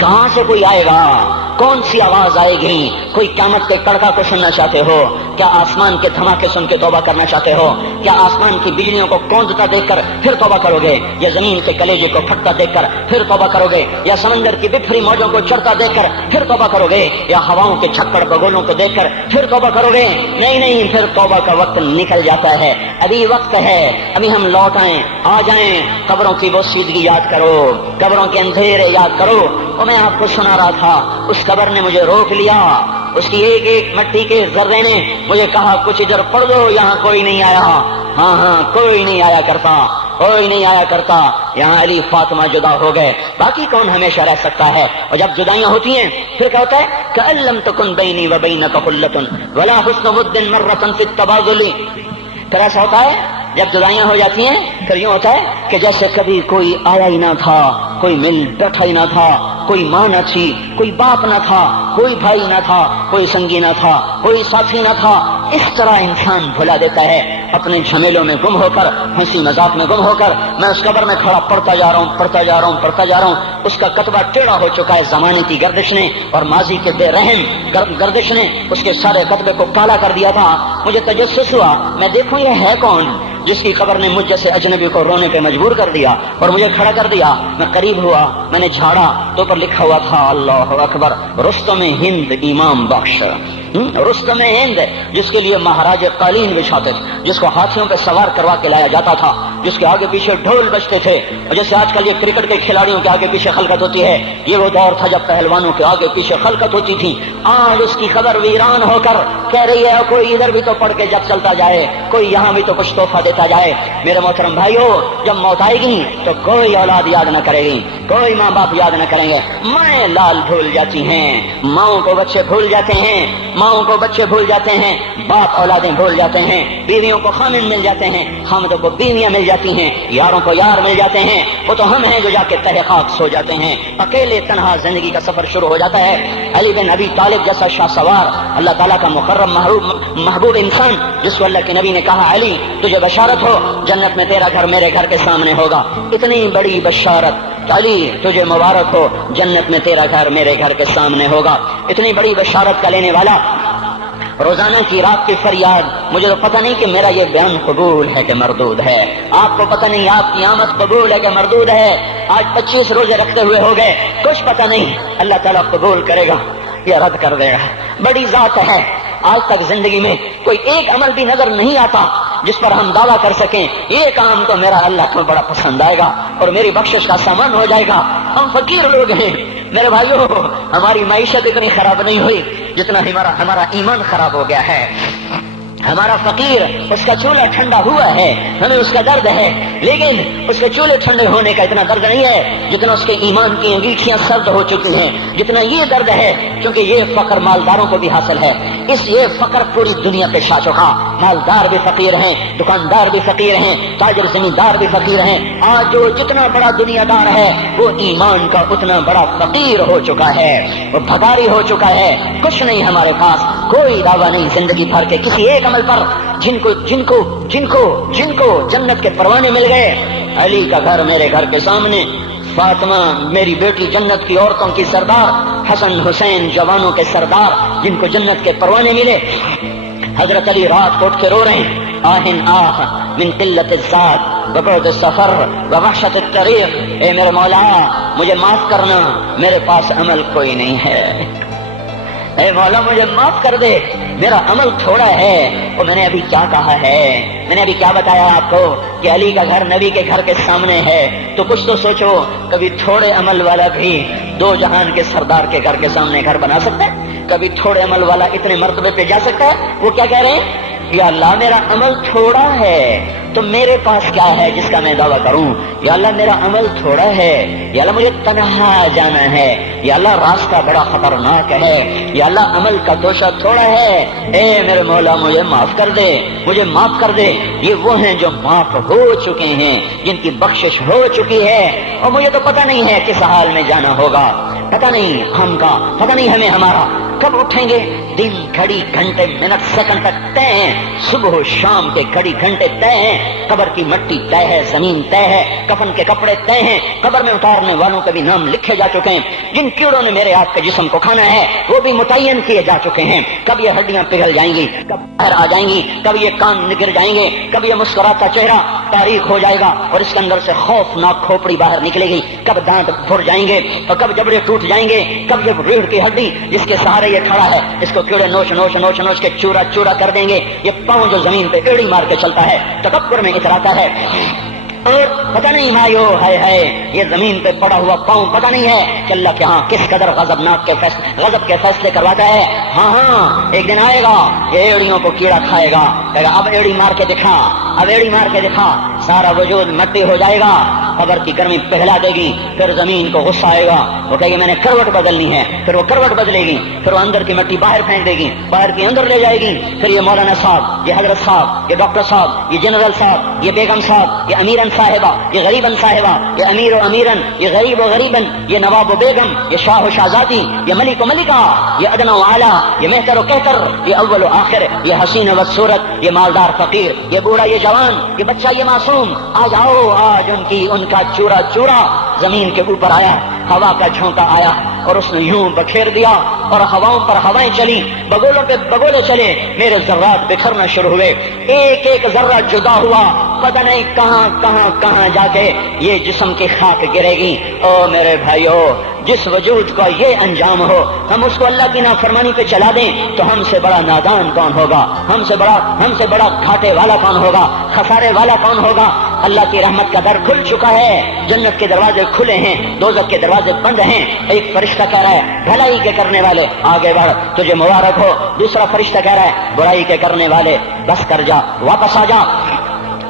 کہاں سے کوئی آئے گا؟ کون سی آواز آئے گی؟ کوئی قیامت کے کڑکا کو سننا چاہتے ہو؟ کیا آسمان کے دھماکے سن کے توبہ کرنا چاہتے ہو؟ کیا آسمان کی بجلیوں کو کوندتا دیکھ کر پھر توبہ کرو گے؟ یا زمین کے کلیجے کو پھٹتا دیکھ کر پھر توبہ کرو گے؟ یا سمندر کی بکھری موجوں کو چڑھتا دیکھ کر پھر توبہ کرو گے؟ یا ہواؤں کے چھکڑ بگولوں کو دیکھ کر پھر توبہ کرو گے؟ نہیں، پھر توبہ کا وقت نکل جاتا ہے. ابھی وقت ہے، ابھی ہم لوٹ آئیں، آ جائیں. قبروں کی وہ سیدگی یاد کرو، قبروں کے اندھیرے یاد کرو. اور میں آپ کو سنا رہا تھا، اس قبر نے مجھے روک لیا، اس کی ایک ایک مٹی کے ذرے نے مجھے کہا کچھ ادھر پڑھ دو، یہاں کوئی نہیں آیا. ہاں کوئی نہیں آیا کرتا، کوئی نہیں آیا کرتا. یہاں علی فاطمہ جدا ہو گئے، باقی کون ہمیشہ رہ سکتا ہے؟ اور جب جدائیاں ہوتی ہیں پھر کیا ہوتا ہے؟ کہ لم تکن بینی و بینک خلۃ ولا حسن ود مرۃ فی التبادل. پھر ایسا ہوتا ہے جب جدائیاں ہو جاتی ہیں پھر یوں ہوتا ہے کہ جیسے کبھی کوئی آیا ہی نہ تھا، کوئی مل بیٹھا ہی نہ تھا، کوئی ماں نہ تھی، کوئی باپ نہ تھا، کوئی بھائی نہ تھا، کوئی سنگی نہ تھا، کوئی ساتھی نہ تھا. اس طرح انسان بھلا دیتا ہے اپنے جھمیلوں میں گم ہو کر، ہنسی مذاق میں گم ہو کر. میں اس قبر میں کھڑا پڑھتا جا رہا ہوں. اس کا کتبہ ٹیڑھا ہو چکا ہے زمانے کی گردش نے اور ماضی کے بے رحم گردش نے اس کے سارے کتبے کو کالا کر دیا تھا. مجھے تجسس ہوا، میں دیکھوں یہ ہے کون جس کی خبر نے مجھ جیسے اجنبی کو رونے پہ مجبور کر دیا اور مجھے کھڑا کر دیا. میں قریب ہوا، میں نے جھاڑا تو پر لکھا ہوا تھا اللہ اکبر، رستم ہند امام بخش. رستم ہند جس کے لیے مہاراج قالین بچھاتے تھے، جس کو ہاتھیوں پہ سوار کروا کے لایا جاتا تھا، جس کے آگے پیچھے ڈھول بجتے تھے. اور جیسے آج کل یہ کرکٹ کے کھلاڑیوں کے آگے پیچھے خلقت ہوتی ہے، یہ وہ دور تھا جب پہلوانوں کے آگے پیچھے خلقت ہوتی تھی. آج اس کی خبر ویران ہو کر کہہ رہی ہے کوئی ادھر بھی تو پڑھ کے جب چلتا جائے، کوئی یہاں بھی تو کچھ تحفہ دیتا جائے. میرے محترم بھائیو، جب موت آئے گی تو کوئی اولاد یاد نہ کرے گی، کوئی ماں باپ یاد نہ کریں گے. مائیں لال بھول جاتی ہیں، ماؤں کو بچے بھول جاتے ہیں، ماؤں کو بچے بھول جاتے ہیں، باپ اولادیں بھول جاتے ہیں، بیویوں کو خامن مل جاتے ہیں، خامدوں کو بیویاں مل جاتی ہیں، یاروں کو یار مل جاتے ہیں. وہ تو ہم ہیں جو جا کے تہ خاک سو جاتے ہیں. اکیلے تنہا زندگی کا سفر شروع ہو جاتا ہے. علی بن ابی طالب جیسا شاہ سوار، اللہ تعالیٰ کا مکرم محبوب انسان، جس کو اللہ کے نبی نے کہا علی تجھے بشارت ہو، جنت میں تیرا گھر میرے گھر کے سامنے ہوگا. اتنی بڑی بشارت، علی تجھے مبارک ہو، جنت میں تیرا گھر میرے گھر کے سامنے ہوگا. اتنی بڑی بشارت کا لینے والا روزانہ کی رات کی فریاد. مجھے تو پتہ نہیں کہ میرا یہ بیان قبول ہے کہ مردود ہے. آپ کو پتہ نہیں آپ کی آمد قبول ہے کہ مردود ہے. آج 25 روزے رکھتے ہوئے ہو گئے، کچھ پتہ نہیں اللہ تعالیٰ قبول کرے گا یا رد کر دے گا. بڑی ذات ہے. آج تک زندگی میں کوئی ایک عمل بھی نظر نہیں آتا جس پر ہم دعویٰ کر سکیں یہ کام تو میرا اللہ کو بڑا پسند آئے گا اور میری بخشش کا سامان ہو جائے گا. ہم فقیر لوگ ہیں میرے بھائیو. ہماری معیشت اتنی خراب نہیں ہوئی جتنا ہمارا ایمان خراب ہو گیا ہے. ہمارا فقیر اس کا چولہا ٹھنڈا ہوا ہے، ہمیں اس کا درد ہے، لیکن اس کے چولہے ٹھنڈے ہونے کا اتنا درد نہیں ہے جتنا اس کے ایمان کی انگیٹھیاں سرد ہو چکی ہیں، جتنا یہ درد ہے. کیونکہ یہ فقر مالداروں کو بھی حاصل ہے. یہ فقر پوری دنیا پہ چھا چکا. مالدار بھی فقیر ہیں، دکاندار بھی فقیر ہیں، تاجر زمیندار بھی فقیر ہیں. آج جو جتنا بڑا دنیا دار ہے وہ ایمان کا اتنا بڑا فقیر ہو چکا ہے، وہ بھکاری ہو چکا ہے. کچھ نہیں ہمارے پاس، کوئی دعویٰ نہیں زندگی بھر کے کسی ایک عمل پر. جن کو جنت کے پروانے مل گئے علی کا گھر میرے گھر کے سامنے، فاطمہ میری بیٹی جنت کی عورتوں کی سردار، حسن حسین جوانوں کے سردار جن کو جنت کے پروانے ملے، حضرت علی رات کو اٹھ کے رو رہے ہیں، آہن آہ من قلت الذات وبعد السفر ووحشت الطریق، اے میرے مولا مجھے معاف کرنا، میرے پاس عمل کوئی نہیں ہے، اے مولا مجھے معاف کر دے، میرا عمل تھوڑا ہے۔ اور میں نے ابھی کیا کہا ہے، میں نے ابھی کیا بتایا آپ کو کہ علی کا گھر نبی کے گھر کے سامنے ہے، تو کچھ تو سوچو، کبھی تھوڑے عمل والا بھی دو جہان کے سردار کے گھر کے سامنے گھر بنا سکتا ہے؟ کبھی تھوڑے عمل والا اتنے مرتبے پہ جا سکتا ہے؟ وہ کیا کہہ رہے ہیں، یا اللہ میرا عمل تھوڑا ہے تو میرے پاس کیا ہے جس کا میں دعویٰ کروں، یا اللہ میرا عمل تھوڑا ہے، یا اللہ مجھے تنہا جانا ہے، یا اللہ راستہ بڑا خطرناک ہے، یا اللہ عمل کا توشہ تھوڑا ہے، اے میرے مولا مجھے معاف کر دے، مجھے معاف کر دے۔ یہ وہ ہیں جو معاف ہو چکے ہیں، جن کی بخشش ہو چکی ہے، اور مجھے تو پتہ نہیں ہے کس حال میں جانا ہوگا، پتہ نہیں ہم کا، پتہ نہیں ہمیں ہمارا کب اٹھیں گے، دن گھڑی گھنٹے منٹ سیکنڈ تک طے ہیں، صبح و شام کے گھڑی گھنٹے طے ہیں، قبر کی مٹی طے ہے، زمین طے ہے، کفن کے کپڑے طے ہیں، قبر میں اتارنے والوں کے بھی نام لکھے جا چکے ہیں، جن کیڑوں نے میرے آپ کے جسم کو کھانا ہے وہ بھی متعین کیے جا چکے ہیں، کب یہ ہڈیاں پگھل جائیں گی، کب باہر آ جائیں گی، کب یہ کان گر جائیں گے، کب یہ مسکراتا چہرہ تاریخ ہو جائے گا اور اس کے اندر سے خوفناک کھوپڑی باہر نکلے گی، کب دانت پھر جائیں گے اور کب جبڑے ٹوٹ جائیں گے، کب یہ ریڑھ کی ہڈی جس کے سہارے یہ کھڑا ہے اس کو کیڑے نوچ نوچ نوچ نوچ کے چورا چورا کر دیں گے، یہ پاؤں جو زمین پہ ایڑی مار کے چلتا ہے تکبر میں اتراتا ہے، اور پتہ نہیں مایو ہے یہ زمین پہ پڑا ہوا پاؤں پتہ نہیں ہے کہ اللہ کے ہاں کس قدر غضب کے فیصلے کرواتا ہے۔ ہاں ایک دن آئے گا یہ ایڑیوں کو کیڑا کھائے گا، کہے گا اب ایڑی مار کے دکھا، اب ایڑی مار کے دکھا، سارا وجود مٹی ہو جائے گا، قبر کی گرمی پگھلا دے گی، پھر زمین کو غصہ آئے گا، وہ کہے گی میں نے کروٹ بدلنی ہے، پھر وہ کروٹ بدلے گی، پھر وہ اندر کی مٹی باہر پھینک دے گی، باہر کی اندر لے جائے گی، پھر یہ مولانا صاحب، یہ حضرت صاحب، یہ ڈاکٹر صاحب، یہ جنرل صاحب، یہ بیگم صاحب، یہ امیرن صاحبہ، یہ غریبن صاحبہ، یہ امیر و امیرن، یہ غریب و غریبن، یہ نواب و بیگم، یہ شاہ و شہزادی، یہ ملک و ملکہ، یہ ادنا و اعلیٰ، یہ مہتر و کہتر، یہ اول و آخر، یہ حسین و بدصورت، یہ مالدار فقیر، یہ بوڑھا یہ جوان، یہ بچہ یہ معصوم، آج آؤ، آج ان کا چورا چورا زمین کے اوپر آیا، ہوا کا جھونکا آیا اور اس نے یوں بکھیر دیا اور ہواؤں پر ہوائیں چلی، بگولوں پہ بگولے چلے، میرے ذرات بکھرنا شروع ہوئے، ایک ایک ذرہ جدا ہوا، پتہ نہیں کہاں کہاں کہاں جا کے یہ جسم کی خاک گرے گی۔ او میرے بھائیو، جس وجود کا یہ انجام ہو، ہم اس کو اللہ کی نافرمانی پہ چلا دیں تو ہم سے بڑا نادان کون ہوگا، ہم سے بڑا گھاٹے والا کون ہوگا، خسارے والا کون ہوگا۔ اللہ کی رحمت کا در کھل چکا ہے، جنت کے دروازے کھلے ہیں، دوزخ کے دروازے بند ہیں۔ ایک فرشتہ کہہ رہا ہے بھلائی کے کرنے والے آگے بڑھ، تجھے مبارک ہو، دوسرا فرشتہ کہہ رہا ہے برائی کے کرنے والے بس کر جا، واپس آ جا۔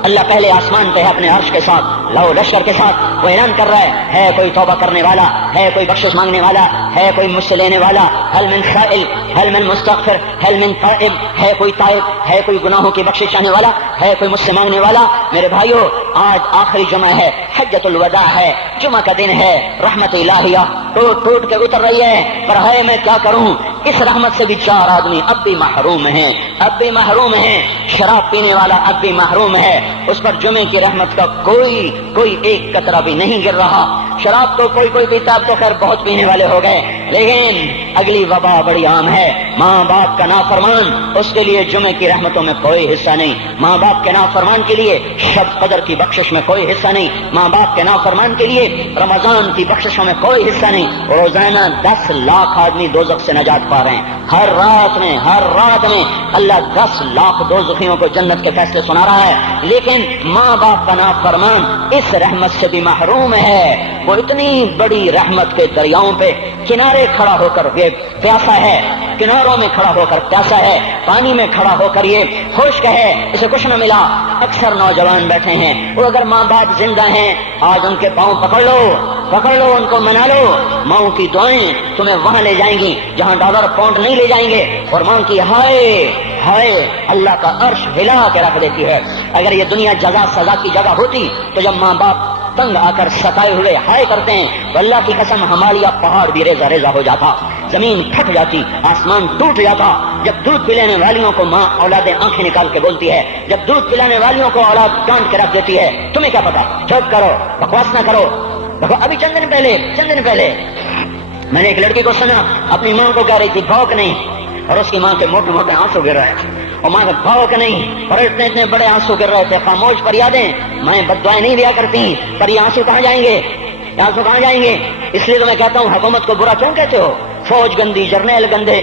اللہ پہلے آسمان پہ ہے اپنے عرش کے ساتھ، لو لشکر کے ساتھ، وہ اعلان کر رہا ہے کوئی توبہ کرنے والا، ہے کوئی بخشش مانگنے والا، ہے کوئی مجھ سے لینے والا، هل من سائل، هل من مستغفر، هل من تائب، ہے کوئی تائب، ہے کوئی گناہوں کی بخشش چاہنے والا، ہے کوئی مجھ سے مانگنے والا۔ میرے بھائیو، آج آخری جمعہ ہے، حجۃ الوداع ہے، جمعہ کا دن ہے، رحمت الہیہ ٹوٹ کے اتر رہی ہے، پر ہے میں کیا کروں، اس رحمت سے بھی 4 آدمی اب بھی محروم ہیں، اب بھی محروم ہیں۔ شراب پینے والا اب بھی محروم ہے، اس پر جمعے کی رحمت کا کوئی ایک قطرہ بھی نہیں گر رہا۔ شراب تو کوئی پیتا، اب تو خیر بہت پینے والے ہو گئے، لیکن اگلی وبا بڑی عام ہے، ماں باپ کا نافرمان، اس کے لیے جمعے کی رحمتوں میں کوئی حصہ نہیں، ماں باپ کے نافرمان کے لیے شب قدر کی بخشش میں کوئی حصہ نہیں، ماں باپ کے نافرمان کے لیے رمضان کی بخششوں میں کوئی حصہ نہیں۔ روزانہ 10 لاکھ آدمی دوزخ سے نجات پا رہے ہیں، ہر رات میں اللہ 10 لاکھ دوزخیوں کو جنت کے فیصلے سنا رہا ہے، لیکن ماں باپ کا نافرمان اس رحمت سے بھی محروم ہے۔ وہ اتنی بڑی رحمت کے دریاؤں پہ کنارے کھڑا ہو کر یہ پیاسا ہے، کناروں میں کھڑا ہو کر پیاسا ہے، پانی میں کھڑا ہو کر یہ خشک ہے، اسے کچھ نہ ملا۔ اکثر نوجوان بیٹھے ہیں، وہ اگر ماں باپ زندہ ہیں آج ان کے پاؤں پکڑ لو، ان کو منا لو، ماں کی دعائیں تمہیں وہاں لے جائیں گی جہاں ڈالر پاؤنڈ نہیں لے جائیں گے، اور ماں کی ہائے اللہ کا عرش ہلا کے رکھ دیتی ہے۔ اگر یہ دنیا جزا سزا کی جگہ ہوتی تو جب ماں باپ تنگ آ کر ستائے ہوئے ہائے کرتے ہیں تو اللہ کی قسم ہمارا پہاڑ بھی ریزہ ریزہ ہو جاتا، زمین پھٹ جاتی، آسمان ٹوٹ جاتا۔ جب دودھ پلانے والیوں کو ماں اولادیں آنکھیں نکال کے بولتی ہے، جب دودھ پلانے والیوں کو اولاد ڈانٹ کے رکھ دیتی ہے، تمہیں کیا پتا، چپ کرو، بکواس نہ کرو۔ ابھی چند دن پہلے میں نے ایک لڑکی کو سنا اپنی ماں کو کہہ رہی تھی بھوک نہیں، اور اس کی ماں کے موٹے موٹے آنسو گر رہے ہیں، اور ماں کا بھوک نہیں، اور اتنے بڑے آنسو گر رہے تھے۔ خاموش فریادیں، میں بد دعائیں نہیں دیا کرتی، پر یہ آنسو کہاں جائیں گے، آنسو کہاں جائیں گے؟ اس لیے تو میں کہتا ہوں حکومت کو برا کیوں کہتے ہو؟ فوج گندی، جرنیل گندے،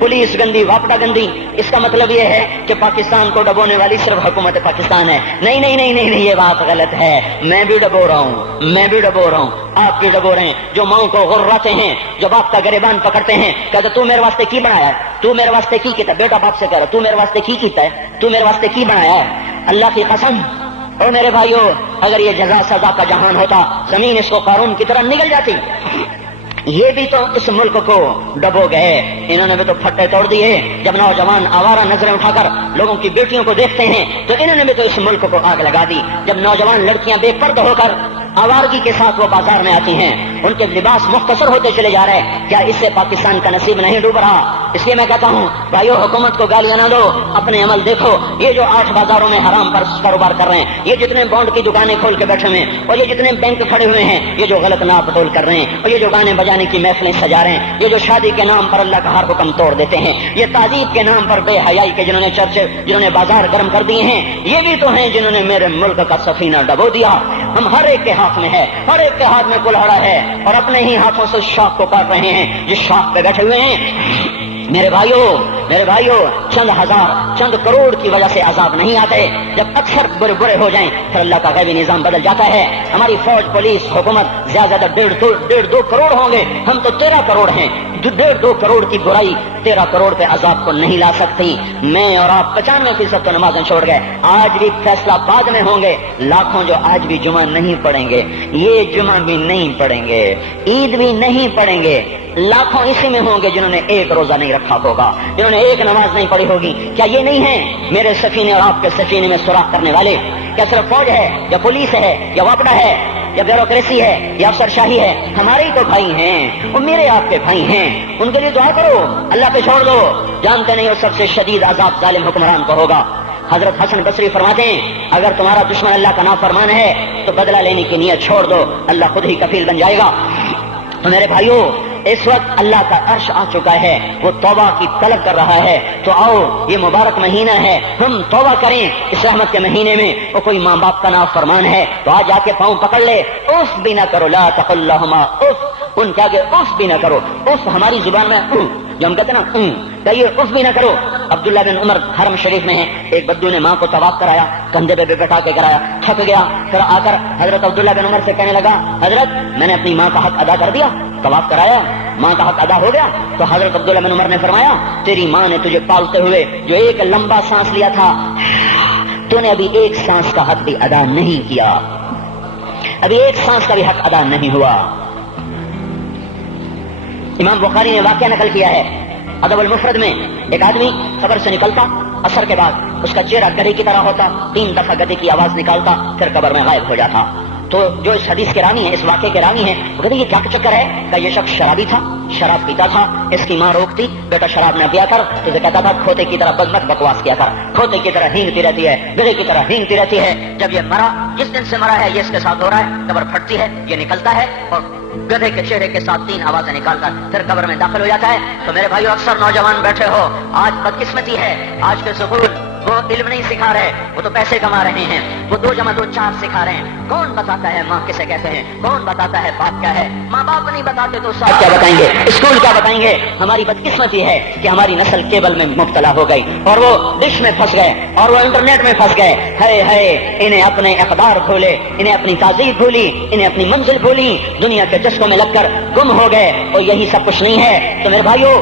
پولیس گندی، واپڈا گندی، اس کا مطلب یہ ہے کہ پاکستان کو ڈبونے والی صرف حکومت پاکستان ہے۔ نہیں نہیں نہیں نہیں، یہ بات غلط ہے، میں بھی ڈبو رہا ہوں، آپ بھی ڈبو رہے ہیں، جو ماں کو غراتے ہیں، جو باپ کا گریبان پکڑتے ہیں، کہتے تو میرے واسطے کی بنایا ہے، تو میرے واسطے کی کیتا ہے، بیٹا باپ سے کہہ رہا تو میرے واسطے کی کیتا ہے، تو میرے واسطے کی بنایا ہے۔ اللہ کی قسم اور میرے بھائیوں، اگر یہ جزا سزا کا جہان ہوتا، زمین اس کو قارون کی طرح نگل جاتی۔ یہ بھی تو اس ملک کو ڈبو گئے، انہوں نے بھی تو پھٹے توڑ دیے۔ جب نوجوان آوارہ نظریں اٹھا کر لوگوں کی بیٹیوں کو دیکھتے ہیں تو انہوں نے بھی تو اس ملک کو آگ لگا دی۔ جب نوجوان لڑکیاں بے پردہ ہو کر آوارگی کے ساتھ وہ بازار میں آتی ہیں، ان کے لباس مختصر ہوتے چلے جا رہے ہیں، کیا اس سے پاکستان کا نصیب نہیں ڈوب رہا؟ اس لیے میں کہتا ہوں بھائیو، حکومت کو گالیاں نہ دو، اپنے عمل دیکھو۔ یہ جو 8 بازاروں میں حرام پر کاروبار کر رہے ہیں، یہ جتنے بانڈ کی دکانیں کھول کے بیٹھے ہوئے ہیں، اور یہ جتنے بینک کھڑے ہوئے ہیں، یہ جو غلط ناپ تول کر رہے ہیں، اور یہ جو گانے بجانے کی محفلیں سجا رہے ہیں، یہ جو شادی کے نام پر اللہ کا ہر حکم توڑ دیتے ہیں، یہ تعذیب کے نام پر بے حیائی کے جنہوں نے چرچے، جنہوں نے بازار گرم کر دیے ہیں، یہ بھی تو ہیں جنہوں نے میرے ملک کا سفینہ ڈبو دیا۔ ہم ہر ایک کے ہاتھ میں ہے، ہر ایک کے ہاتھ میں کلہاڑا ہے، اور اپنے ہی ہاتھوں سے شاخ کو کاٹ رہے ہیں جس شاخ پہ بیٹھے ہوئے ہیں۔ میرے بھائیوں، چند ہزار، چند کروڑ کی وجہ سے عذاب نہیں آتے، جب اکثر برے ہو جائیں پھر اللہ کا غیبی نظام بدل جاتا ہے۔ ہماری فوج، پولیس، حکومت زیادہ 1.5-2 کروڑ ہوں گے، ہم تو 13 کروڑ ہیں۔ 1.5-2 کروڑ کی برائی 13 کروڑ پہ عذاب کو نہیں لا سکتی۔ میں اور آپ 95% تو نمازیں چھوڑ گئے، آج بھی فیصلہ بعد میں ہوں گے۔ لاکھوں جو آج بھی جمعہ نہیں پڑھیں گے، یہ جمعہ بھی نہیں پڑھیں گے، عید بھی نہیں پڑھیں گے، لاکھوں اسی میں ہوں گے جنہوں نے ایک روزہ نہیں رکھا ہوگا، جنہوں نے ایک نماز نہیں پڑھی ہوگی۔ کیا یہ نہیں ہے میرے سفینے اور آپ کے سفینے میں سوراخ کرنے والے؟ کیا صرف فوج ہے یا پولیس ہے یا واپڈا ہے یا بیوروکریسی ہے یا افسر شاہی ہے؟ ہمارے ہی تو بھائی ہیں، وہ میرے آپ کے بھائی ہیں، ان کے لیے دعا کرو، اللہ پہ چھوڑ دو۔ جانتے نہیں وہ سب سے شدید عذاب ظالم حکمران کو ہوگا۔ حضرت حسن بصری فرماتے ہیں اگر تمہارا دشمن اللہ کا نافرمان ہے تو بدلہ لینے کی نیت چھوڑ دو، اللہ خود ہی کفیل بن جائے گا۔ تو میرے بھائیوں، اس وقت اللہ کا عرش آ چکا ہے، وہ توبہ کی طلب کر رہا ہے۔ تو آؤ، یہ مبارک مہینہ ہے، ہم توبہ کریں اس رحمت کے مہینے میں۔ وہ کوئی ماں باپ کا نافرمان ہے تو آج آ کے پاؤں پکڑ لے، اف بھی نہ کرو، لا تقل لہما اف، ان کے آگے اف بھی نہ کرو۔ اف ہماری زبان میں جو ہم کہتے ہیں نا، کہیے اف بھی نہ کرو۔ عبداللہ بن عمر حرم شریف میں ہیں، ایک بدو نے ماں کو طواف کرایا، کندھے پہ بٹھا کے کرایا، تھک گیا، پھر آ کر حضرت عبداللہ بن عمر سے کہنے لگا حضرت میں نے اپنی ماں کا حق ادا کر دیا، طواف کرایا، ماں کا حق ادا ہو گیا؟ تو حضرت عبداللہ بن عمر نے فرمایا تیری ماں نے تجھے پالتے ہوئے جو ایک لمبا سانس لیا تھا، تو نے ابھی ایک سانس کا حق بھی ادا نہیں کیا، ابھی ایک سانس کا بھی حق ادا نہیں ہوا۔ امام بخاری نے واقعہ نقل کیا ہے ادب المفرد میں، ایک آدمی قبر سے نکلتا، عصر کے بعد اس کا چہرہ گدھے کی طرح ہوتا، 3 دفعہ گدھے کی آواز نکالتا، پھر قبر میں غائب ہو جاتا۔ تو جو اس حدیث کے راوی ہیں، اس واقعے کے راوی ہیں، وہ کہتے ہیں یہ کیا چکر ہے؟ کہ یہ شخص شرابی تھا، شراب پیتا تھا، اس کی ماں روکتی بیٹا شراب نہ پیا کر، تو اسے کہتا تھا کھوتے کی طرح مت بکواس کیا کر، کھوتے کی طرح ہینگتی رہتی ہے، گدھے کی طرح ہینگتی رہتی ہے۔ جب یہ مرا، جس دن سے مرا ہے یہ اس کے ساتھ ہو رہا ہے، قبر پھٹتی ہے، یہ نکلتا ہے اور گدھے کے چہرے کے ساتھ 3 آوازیں نکالتا ہے، پھر قبر میں داخل ہو جاتا ہے۔ تو میرے بھائیو، اکثر نوجوان بیٹھے ہو، آج بدقسمتی ہے، آج کے سکول وہ علم نہیں سکھا رہے، وہ تو پیسے کما رہے ہیں، وہ 2 × 2 4 سکھا رہے ہیں۔ کون بتاتا ہے ماں کسے کہتے ہیں؟ کون بتاتا ہے باپ کیا ہے؟ ماں باپ نہیں بتاتے تو استاد کیا بتائیں گے؟ اسکول کیا بتائیں گے؟ ہماری بدقسمتی ہے کہ ہماری نسل کیبل میں مبتلا ہو گئی، اور وہ ڈش میں پھنس گئے، اور وہ انٹرنیٹ میں پھنس گئے۔ ہے انہیں اپنے اقدار بھولے، انہیں اپنی تہذیب بھولی، انہیں اپنی منزل بھولی، دنیا کے چسکوں میں لگ کر گم ہو گئے، اور یہی سب کچھ نہیں ہے۔ تو میرے بھائیو،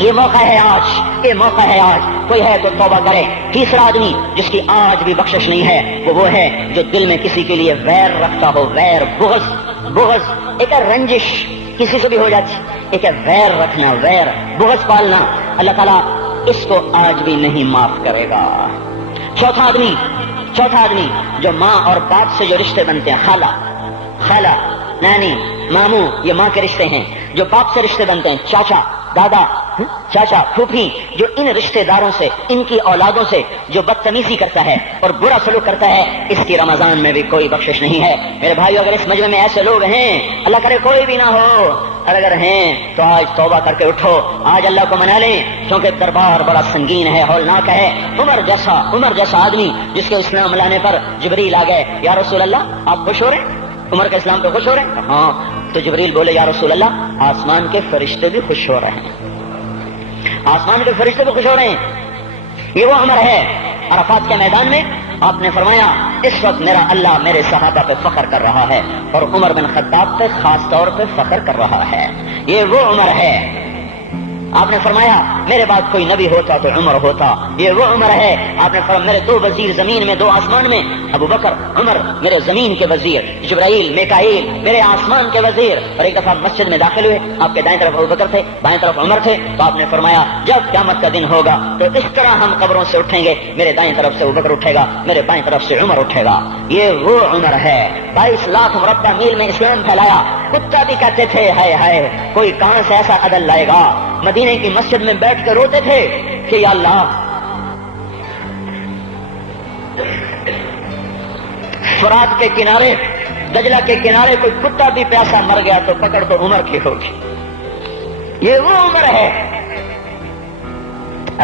یہ موقع ہے آج، یہ موقع ہے آج، کوئی ہے تو توبہ کرے۔ تیسرا آدمی جس کی آج بھی بخشش نہیں ہے وہ ہے جو دل میں کسی کے لیے ویر رکھتا ہو، ویر، بغض، ایک ہے رنجش کسی سے بھی ہو جاتی، ایک ہے ویر رکھنا، ویر، بغض پالنا، اللہ تعالیٰ اس کو آج بھی نہیں معاف کرے گا۔ چوتھا آدمی چوتھا آدمی جو ماں اور باپ سے جو رشتے بنتے ہیں، خالہ، نانی، ماموں، یہ ماں کے رشتے ہیں. جو باپ سے رشتے بنتے ہیں، چاچا، دادا، چاچا، پھوپھی، جو ان رشتے داروں سے، ان کی اولادوں سے جو بدتمیزی کرتا ہے اور برا سلوک کرتا ہے، اس کی رمضان میں بھی کوئی بخشش نہیں ہے. میرے بھائیو، اگر اس مجمع میں ایسے لوگ ہیں، اللہ کرے کوئی بھی نہ ہو، اور اگر ہیں تو آج توبہ کر کے اٹھو، آج اللہ کو منا لیں، کیونکہ دربار بڑا سنگین ہے، ہولناک ہے. عمر جیسا آدمی جس کے اسلام لانے پر جبریل آ گئے، یا رسول اللہ آپ خوش ہو رہے ہیں؟ عمر کے اسلام پہ خوش ہو رہے ہیں؟ ہاں. تو جبریل بولے، یا رسول اللہ آسمان کے فرشتے بھی خوش ہو رہے ہیں، آسمان کے فرشتے بھی خوش ہو رہے ہیں. یہ وہ عمر ہے. عرفات کے میدان میں آپ نے فرمایا، اس وقت میرا اللہ میرے صحابہ پہ فخر کر رہا ہے، اور عمر بن خطاب پہ خاص طور پہ فخر کر رہا ہے. یہ وہ عمر ہے. آپ نے فرمایا میرے بعد کوئی نبی ہوتا تو عمر ہوتا. یہ وہ عمر ہے. آپ نے فرمایا میرے 2 وزیر زمین میں 2 آسمان میں، ابو بکر، عمر میرے زمین کے وزیر، جبرائیل، میکائیل میرے آسمان کے وزیر. اور ایک دفعہ مسجد میں داخل ہوئے، آپ کے دائیں طرف ابو بکر تھے، بائیں طرف عمر تھے. تو آپ نے فرمایا جب قیامت کا دن ہوگا تو اس طرح ہم قبروں سے اٹھیں گے، میرے دائیں طرف سے ابو بکر اٹھے گا، میرے بائیں طرف سے عمر اٹھے گا. یہ وہ عمر ہے. 22 لاکھ مربع میل میں اسلام پھیلایا. کتا بھی کہتے تھے ہائے ہائے کوئی کہاں سے ایسا عدل لائے گا. مدینے کی مسجد میں بیٹھ کے روتے تھے کہ یا اللہ، فرات کے کنارے، دجلہ کے کنارے کوئی کتا بھی پیاسا مر گیا تو پکڑ تو عمر کی ہوگی. یہ وہ عمر ہے.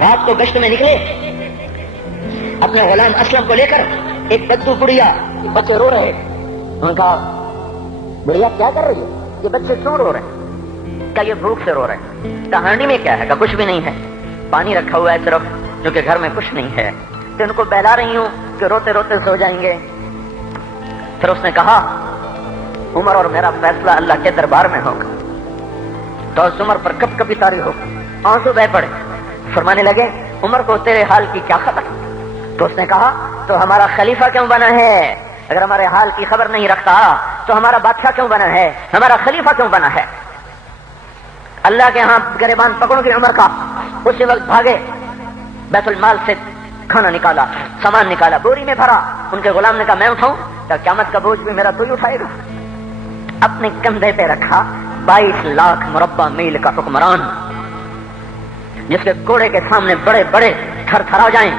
رات کو گشت میں نکلے اپنے غلام اسلم کو لے کر. ایک بدو بڑھیا، بچے رو رہے. انہوں نے کہا بڑھیا کیا کر رہی ہے؟ یہ بچے کیوں رو رہے ہیں؟ کیا یہ بھوک سے رو رہے ہیں؟ کہانی میں کیا ہے؟ کچھ بھی نہیں ہے، پانی رکھا ہوا ہے صرف، جو کہ گھر میں کچھ نہیں ہے. تو ان کو بہلا رہی ہوں کہ روتے روتے سو جائیں گے. پھر اس نے کہا عمر اور میرا فیصلہ اللہ کے دربار میں ہوگا. تو اس عمر پر کب کبھی تاری ہو آنسو بہ پڑے. فرمانے لگے عمر کو تیرے حال کی کیا خبر؟ تو اس نے کہا تو ہمارا خلیفہ کیوں بنا ہے؟ اگر ہمارے حال کی خبر نہیں رکھتا تو ہمارا بادشاہ کیوں بنا ہے؟ ہمارا خلیفہ کیوں بنا ہے؟ اللہ کے ہاں گریبان پکڑوں کی عمر کا. اسی وقت بھاگے، بیت المال سے کھانا نکالا، سامان نکالا، بوری میں بھرا. ان کے غلام نے کہا میں اٹھاؤں؟ کیا قیامت کا بوجھ بھی میرا تو ہی اٹھائے گا؟ اپنے کندھے پہ رکھا. 22 لاکھ مربع میل کا حکمران، جس کے گھوڑے کے سامنے بڑے بڑے تھر تھرا جائیں.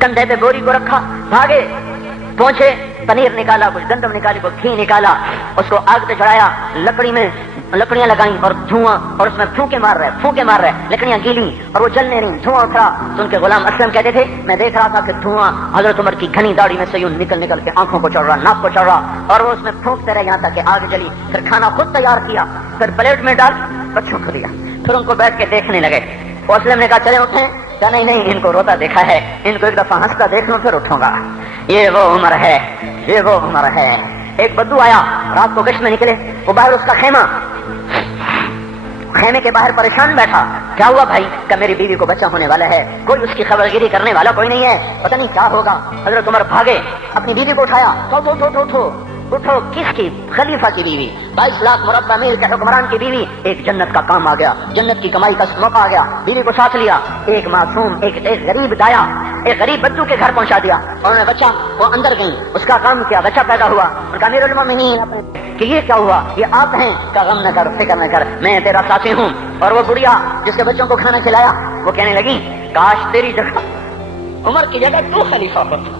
کندھے پہ بوری کو رکھا، بھاگے، پہنچے، پنیر نکالا، کچھ گندم نکالی، کچھ گھی نکالا، اس کو آگ پہ چڑھایا. لکڑی میں لکڑیاں لگائیں اور دھواں، اور اس میں پھونکے مار رہے، لکڑیاں گیلی اور وہ جلنے رہی، دھواں اٹھا. تو ان کے غلام اسلم کہتے تھے میں دیکھ رہا تھا کہ دھواں حضرت عمر کی گھنی داڑھی میں سے یوں نکل نکل کے آنکھوں کو چڑھ رہا، ناک کو چڑھ رہا، اور وہ اس میں پھونکتے رہے یہاں تک کہ آگ جلی. پھر کھانا خود تیار کیا، پھر پلیٹ میں ڈال بچوں کو دیا. پھر ان کو بیٹھ کے دیکھنے لگے. اسلم نے کہا چلے اٹھیں؟ کہا نہیں، ان کو روتا دیکھا ہے، ان کو ایک دفعہ ہنستا دیکھ لوں پھر اٹھوں گا. یہ وہ عمر ہے، یہ وہ عمر ہے. ایک بدو آیا، رات کو گشت میں نکلے، وہ باہر اس کا خیمے کے باہر پریشان بیٹھا. کیا ہوا بھائی؟ کہ میری بیوی کو بچہ ہونے والا ہے، کوئی اس کی خبر گیری کرنے والا کوئی نہیں ہے، پتہ نہیں کیا ہوگا. حضرت عمر بھاگے، اپنی بیوی کو اٹھایا. اٹھو کس کی؟ خلیفہ کی بیوی، 22 لاکھ مربع میل کے حکمران کی بیوی. ایک جنت کا کام آ گیا، جنت کی کمائی کا موقع آ گیا. بیوی کو ساتھ لیا، ایک معصوم، ایک غریب دایا، ایک غریب بدو کے گھر پہنچا دیا. اور انہوں نے بچہ، وہ اندر گئی، اس کا کام کیا، بچہ پیدا ہوا. ان کا امیر المومنین کہ یہ کیا ہوا؟ یہ آپ ہیں؟ کا غم نہ کر، فکر نہ کر، میں تیرا ساتھی ہوں. اور وہ بڑھیا جس کے بچوں کو کھانا کھلایا، وہ کہنے لگی کاش تیری جگہ عمر کی جگہ تو خلیفہ ہوتا،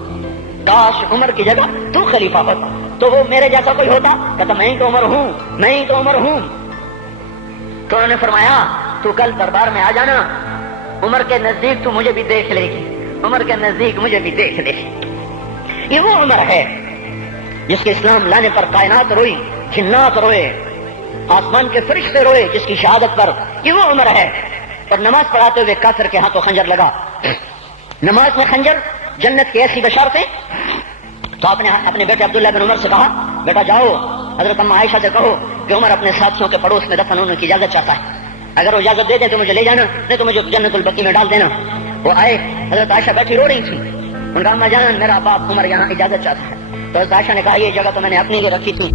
کاش عمر کی جگہ تو خلیفہ ہوتا تو وہ میرے جیسا کوئی ہوتا. کہتا میں ہی تو عمر ہوں، میں ہی تو عمر ہوں. تو انہوں نے فرمایا تو کل دربار میں آ جانا، عمر کے نزدیک تو مجھے بھی دیکھ لے گی، عمر کے نزدیک مجھے بھی دیکھ لے. یہ وہ عمر ہے جس کے اسلام لانے پر کائنات روئی، جنات روئے، آسمان کے فرشتے روئے جس کی شہادت پر. یہ وہ عمر ہے. اور نماز پڑھاتے ہوئے کافر کے ہاتھوں خنجر لگا. نماز میں خنجر جنت کی ایسی بشارتیں. تو آپ نے اپنے بیٹے عبداللہ بن عمر سے کہا بیٹا جاؤ حضرت اماں عائشہ سے کہو کہ عمر اپنے ساتھیوں کے پڑوس میں دفن ہونے کی اجازت چاہتا ہے، اگر وہ اجازت دے دیں تو مجھے لے جانا، نہیں تو مجھے جنت البقیع میں ڈال دینا. وہ آئے، حضرت عائشہ بیٹھی رو رہی تھی. ان کا اماں جان میرا باپ عمر یہاں اجازت چاہتا ہے. تو حضرت عائشہ نے کہا یہ جگہ تو میں نے اپنے لیے رکھی تھی،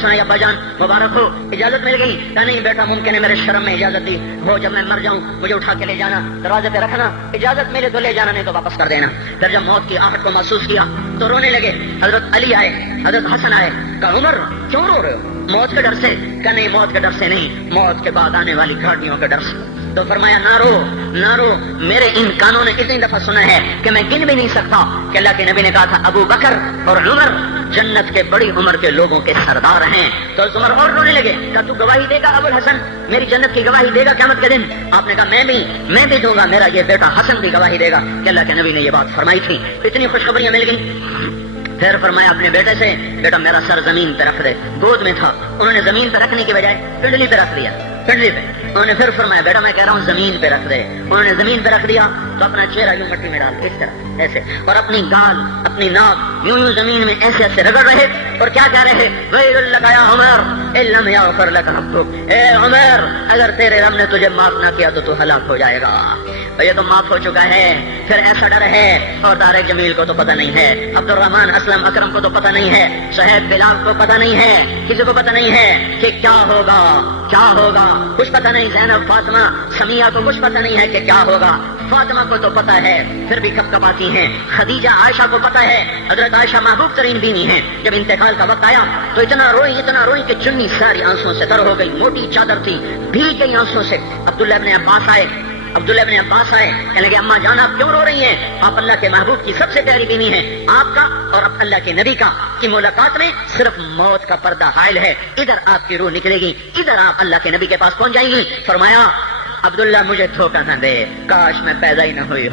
سنا ابا جان مبارک ہو اجازت مل گئی؟ کہا نہیں بیٹا ممکن ہے میرے شرم میں اجازت دی ہو، جب میں مر جاؤں مجھے اٹھا کے لے جانا، دروازے پہ رکھنا، اجازت ملے تو لے جانا نہیں تو واپس کر دینا۔ پھر جب موت کی آہٹ کو محسوس کیا تو رونے لگے۔ حضرت علی آئے، حضرت حسن آئے، کہا عمر کیوں رو رہے ہو؟ موت کے ڈر سے؟ کہا نہیں موت کے ڈر سے نہیں، موت کے بعد آنے والی گھاٹیوں کے ڈر سے۔ تو فرمایا نہ رو نہ رو، میرے ان کانوں نے اتنی دفعہ سنا ہے کہ میں گن بھی نہیں سکتا کہ اللہ کے نبی نے کہا تھا ابو بکر اور عمر جنت کے بڑی عمر کے لوگوں کے سردار ہیں۔ تو عمر اور رونے لگے، کہا تو گواہی دے گا ابو الحسن، میری جنت کی گواہی دے گا قیامت کے دن؟ آپ نے کہا میں بھی دوں گا، میرا یہ بیٹا حسن بھی گواہی دے گا کہ اللہ کے نبی نے یہ بات فرمائی تھی۔ اتنی خوشخبریاں مل گئی۔ پھر فرمایا اپنے بیٹے سے بیٹا میرا سر زمین پہ رکھ دے، گود میں تھا، انہوں نے زمین پہ رکھنے کی بجائے پنڈلی پہ رکھ دیا، پنڈلی پہ۔ انہوں نے پھر فرمایا بیٹا میں کہہ رہا ہوں زمین پہ رکھ دے، انہوں نے زمین پہ رکھ دیا تو اپنا چہرہ یوں مٹی میں ڈال اس طرح ایسے، اور اپنی گال اپنی ناک یوں زمین میں ایسے ایسے رگڑ رہے اور کیا کہہ رہے؟ ویل لک یا عمر ان لم یغفر لک ربک، اے عمر اگر تیرے رب نے تجھے معاف نہ کیا تو ہلاک ہو جائے گا۔ یہ تو معاف ہو چکا ہے، پھر ایسا ڈر ہے، اور طارق جمیل کو تو پتہ نہیں ہے، عبد الرحمان اسلم اکرم کو تو پتہ نہیں ہے، صہیب بلال کو پتہ نہیں ہے، کسی کو پتہ نہیں ہے کہ کیا ہوگا کیا ہوگا، کچھ پتہ نہیں۔ زینب فاطمہ سمیہ کو کچھ پتہ نہیں ہے کہ کیا ہوگا، فاطمہ کو تو پتہ ہے پھر بھی کب کباتی ہیں، خدیجہ عائشہ کو پتہ ہے، حضرت عائشہ محبوب ترین بینی ہیں، جب انتقال کا وقت آیا تو اتنا روئی کہ چنی ساری آنسوں سے تر ہو گئی، موٹی چادر تھی بھیگ گئی آنسوں سے۔ عبداللہ ابن عباس آئے کہنے لگے اماں جان آپ کیوں رو رہی ہیں؟ آپ اللہ کے محبوب کی سب سے پیاری بینی ہیں، آپ کا اور اب اللہ کے نبی کا کی ملاقات میں صرف موت کا پردہ حائل ہے، ادھر آپ کی روح نکلے گی، ادھر آپ اللہ کے نبی کے پاس پہنچ جائیں گی۔ فرمایا عبداللہ مجھے دھوکہ نہ دے، کاش میں پیدا ہی نہ ہوئی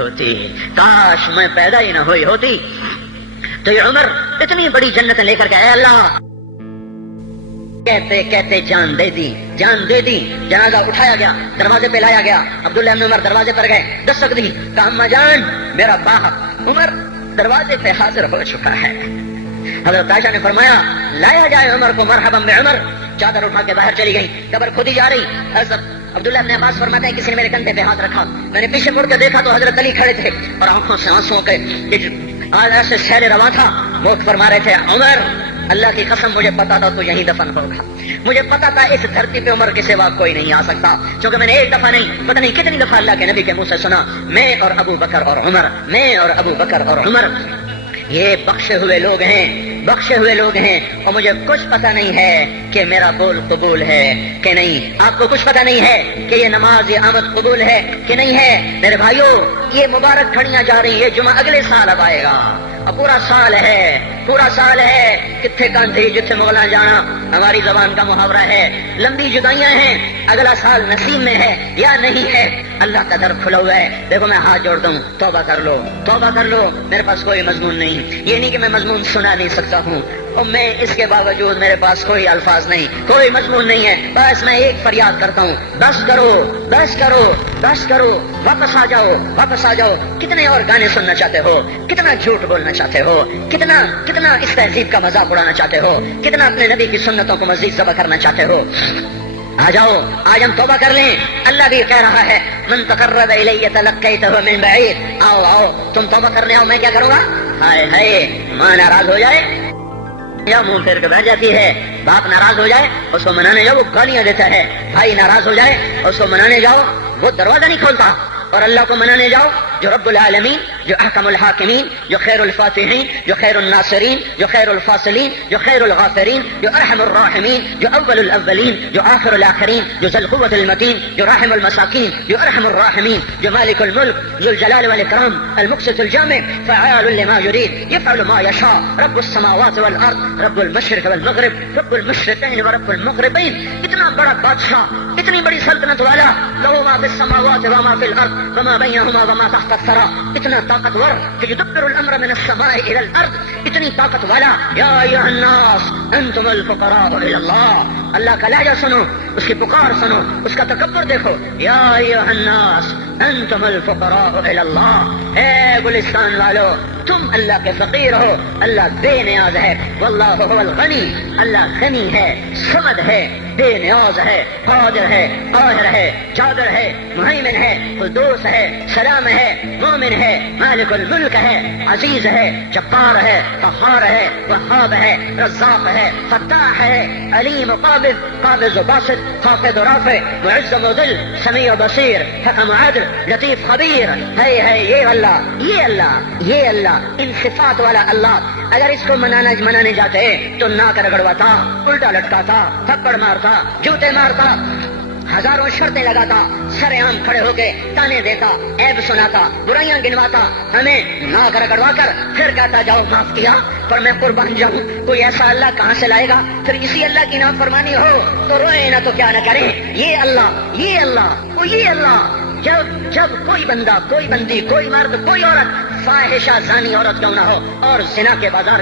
ہوتی۔ تو یہ عمر اتنی بڑی جنت لے کر کے اے اللہ کہتے کہتے جان دے دی۔ جنازہ اٹھایا گیا، دروازے پہ لایا گیا، عبداللہ ابن عمر دروازے پر گئے، دستک دی، کہا اماں جان میرا باپ عمر دروازے پہ حاضر ہو چکا ہے۔ حضرت عائشہ نے فرمایا لایا جائے عمر کو، مرحبا بعمر۔ چادر اٹھا کے باہر چلی گئی، قبر کھودی جا رہی۔ حضرت عبداللہ ابن عباس فرماتے ہیں کسی نے میرے کندھے پہ ہاتھ رکھا، میں نے پیچھے مڑ کے دیکھا تو حضرت علی کھڑے تھے اور آنکھوں سے آنسوں کے ایسے شہر رواں تھا، وہ فرما رہے تھے عمر اللہ کی قسم مجھے پتا تھا تو یہیں دفن ہوگا، مجھے پتا تھا اس دھرتی پہ عمر کے سوا کوئی نہیں آ سکتا، کیونکہ میں نے ایک دفعہ نہیں پتہ نہیں کتنی دفعہ اللہ کے نبی کے منہ سے سنا میں اور ابو بکر اور عمر یہ بخشے ہوئے لوگ ہیں اور مجھے کچھ پتہ نہیں ہے کہ میرا بول قبول ہے کہ نہیں، آپ کو کچھ پتہ نہیں ہے کہ یہ نماز یہ آمد قبول ہے کہ نہیں ہے۔ میرے بھائیوں یہ مبارک گھڑیاں جا رہی ہے، جمعہ اگلے سال اب آئے گا اور پورا سال ہے کتنے گاندھی جتنے مغلاں جانا، ہماری زبان کا محاورہ ہے، لمبی جدائیاں ہیں، اگلا سال نصیب میں ہے یا نہیں ہے، اللہ کا در کھلا ہوا ہے۔ دیکھو میں ہاتھ جوڑ دوں، توبہ کر لو، میرے پاس کوئی مضمون نہیں، یہ نہیں کہ میں مضمون سنا نہیں سکتا ہوں، اور میں اس کے باوجود میرے پاس کوئی الفاظ نہیں، کوئی مضمون نہیں ہے، بس میں ایک فریاد کرتا ہوں بس کرو، واپس آ جاؤ۔ کتنے اور گانے سننا چاہتے ہو، کتنا جھوٹ بولنا چاہتے ہو، کتنا اس تہذیب کا مذاق اڑانا چاہتے ہو، کتنا اپنے نبی کی سنتوں کو مزید ذبح کرنا چاہتے ہو، آ جاؤ آج ہم توبہ کر لیں۔ اللہ بھی کہہ رہا ہے من تقرب الی تلقیتہ من بعید، آؤ تم توبہ کرنے آؤ، میں کیا کروں گا؟ ہائے ماں ناراض ہو جائے یا منہ پھیر کے بیٹھ جاتی ہے، باپ ناراض ہو جائے اس کو منانے جاؤ وہ گالیاں دیتا ہے، بھائی ناراض ہو جائے اس کو منانے جاؤ وہ دروازہ نہیں کھولتا، اور اللہ کو منانے جاؤ جو رب العالمین، جو احکم الحاکمین، جو خیر الفاتحین، جو خیر الناصرین، جو خیر الفاصلین، جو خیر الغافرین، جو ارحم الراحمین، جو اول الاولین، جو آخر الاخرین، جو ذو القوة المتین، جو راحم المساکین، جو ارحم الراحمین، جو مالک الملک ذو الجلال والاکرام المقسط الجامع فعال لما يريد يفعل ما يشاء رب السماوات والارض رب المشرق والمغرب رب المشرقین ورب المغربین۔ اتنا بڑا بادشاہ، اتنی بڑی سلطنت والا، لہ ما فی السماوات وما فی الارض وما بینہما وما تحت الثری، اتنا طاقتور کہ یدبر الامر من السماء الى الارض، اتنی طاقت والا۔ یا ایھا الناس انتم الفقراء الى اللہ، اللہ کا لہجہ سنو، اس کی پکار سنو، اس کا تکبر دیکھو۔ یا ایھا الناس انتم الفقراء الى اللہ، اے گلستان والو تم اللہ کے فقیر ہو، اللہ بے نیاز ہے، واللہ هو الغنی، اللہ غنی ہے، صمد ہے، بے نیاز ہے، قادر ہے، قاہر ہے، جابر ہے، مہیمن ہے، قدوس ہے، سلام ہے، مومن ہے، مالک الملک ہے، عزیز ہے، جبار ہے، قہار ہے، وہاب ہے، رزاق ہے، فتاح ہے، علیم و قابض و باسط، خافض و رافع، معز و مذل، سمیع و بصیر، حکم و عدل، لطیف خبیر ہے یہ اللہ، یہ اللہ، یہ اللہ، ان صفات والا اللہ اگر اس کو منانے جاتے تو ناک رگڑواتا، الٹا لٹکاتا، تھپڑ مارتا، جوتے مارتا، ہزاروں شرطیں لگاتا، سر عام کھڑے ہو کے تانے دیتا، عیب سناتا، برائیاں گنواتا، ہمیں ناک رگڑوا کر پھر کہتا جاؤ معاف کیا پر میں قربان جاؤں۔ کوئی ایسا اللہ کہاں سے لائے گا؟ پھر اسی اللہ کی نافرمانی ہو تو روئے نہ تو کیا نہ کریں۔ یہ اللہ، یہ اللہ، یہ اللہ، جب کوئی بندہ، کوئی بندی، کوئی مرد، کوئی عورت فاحشہ زانی عورت کیوں نہ ہو اور زنا کے بازار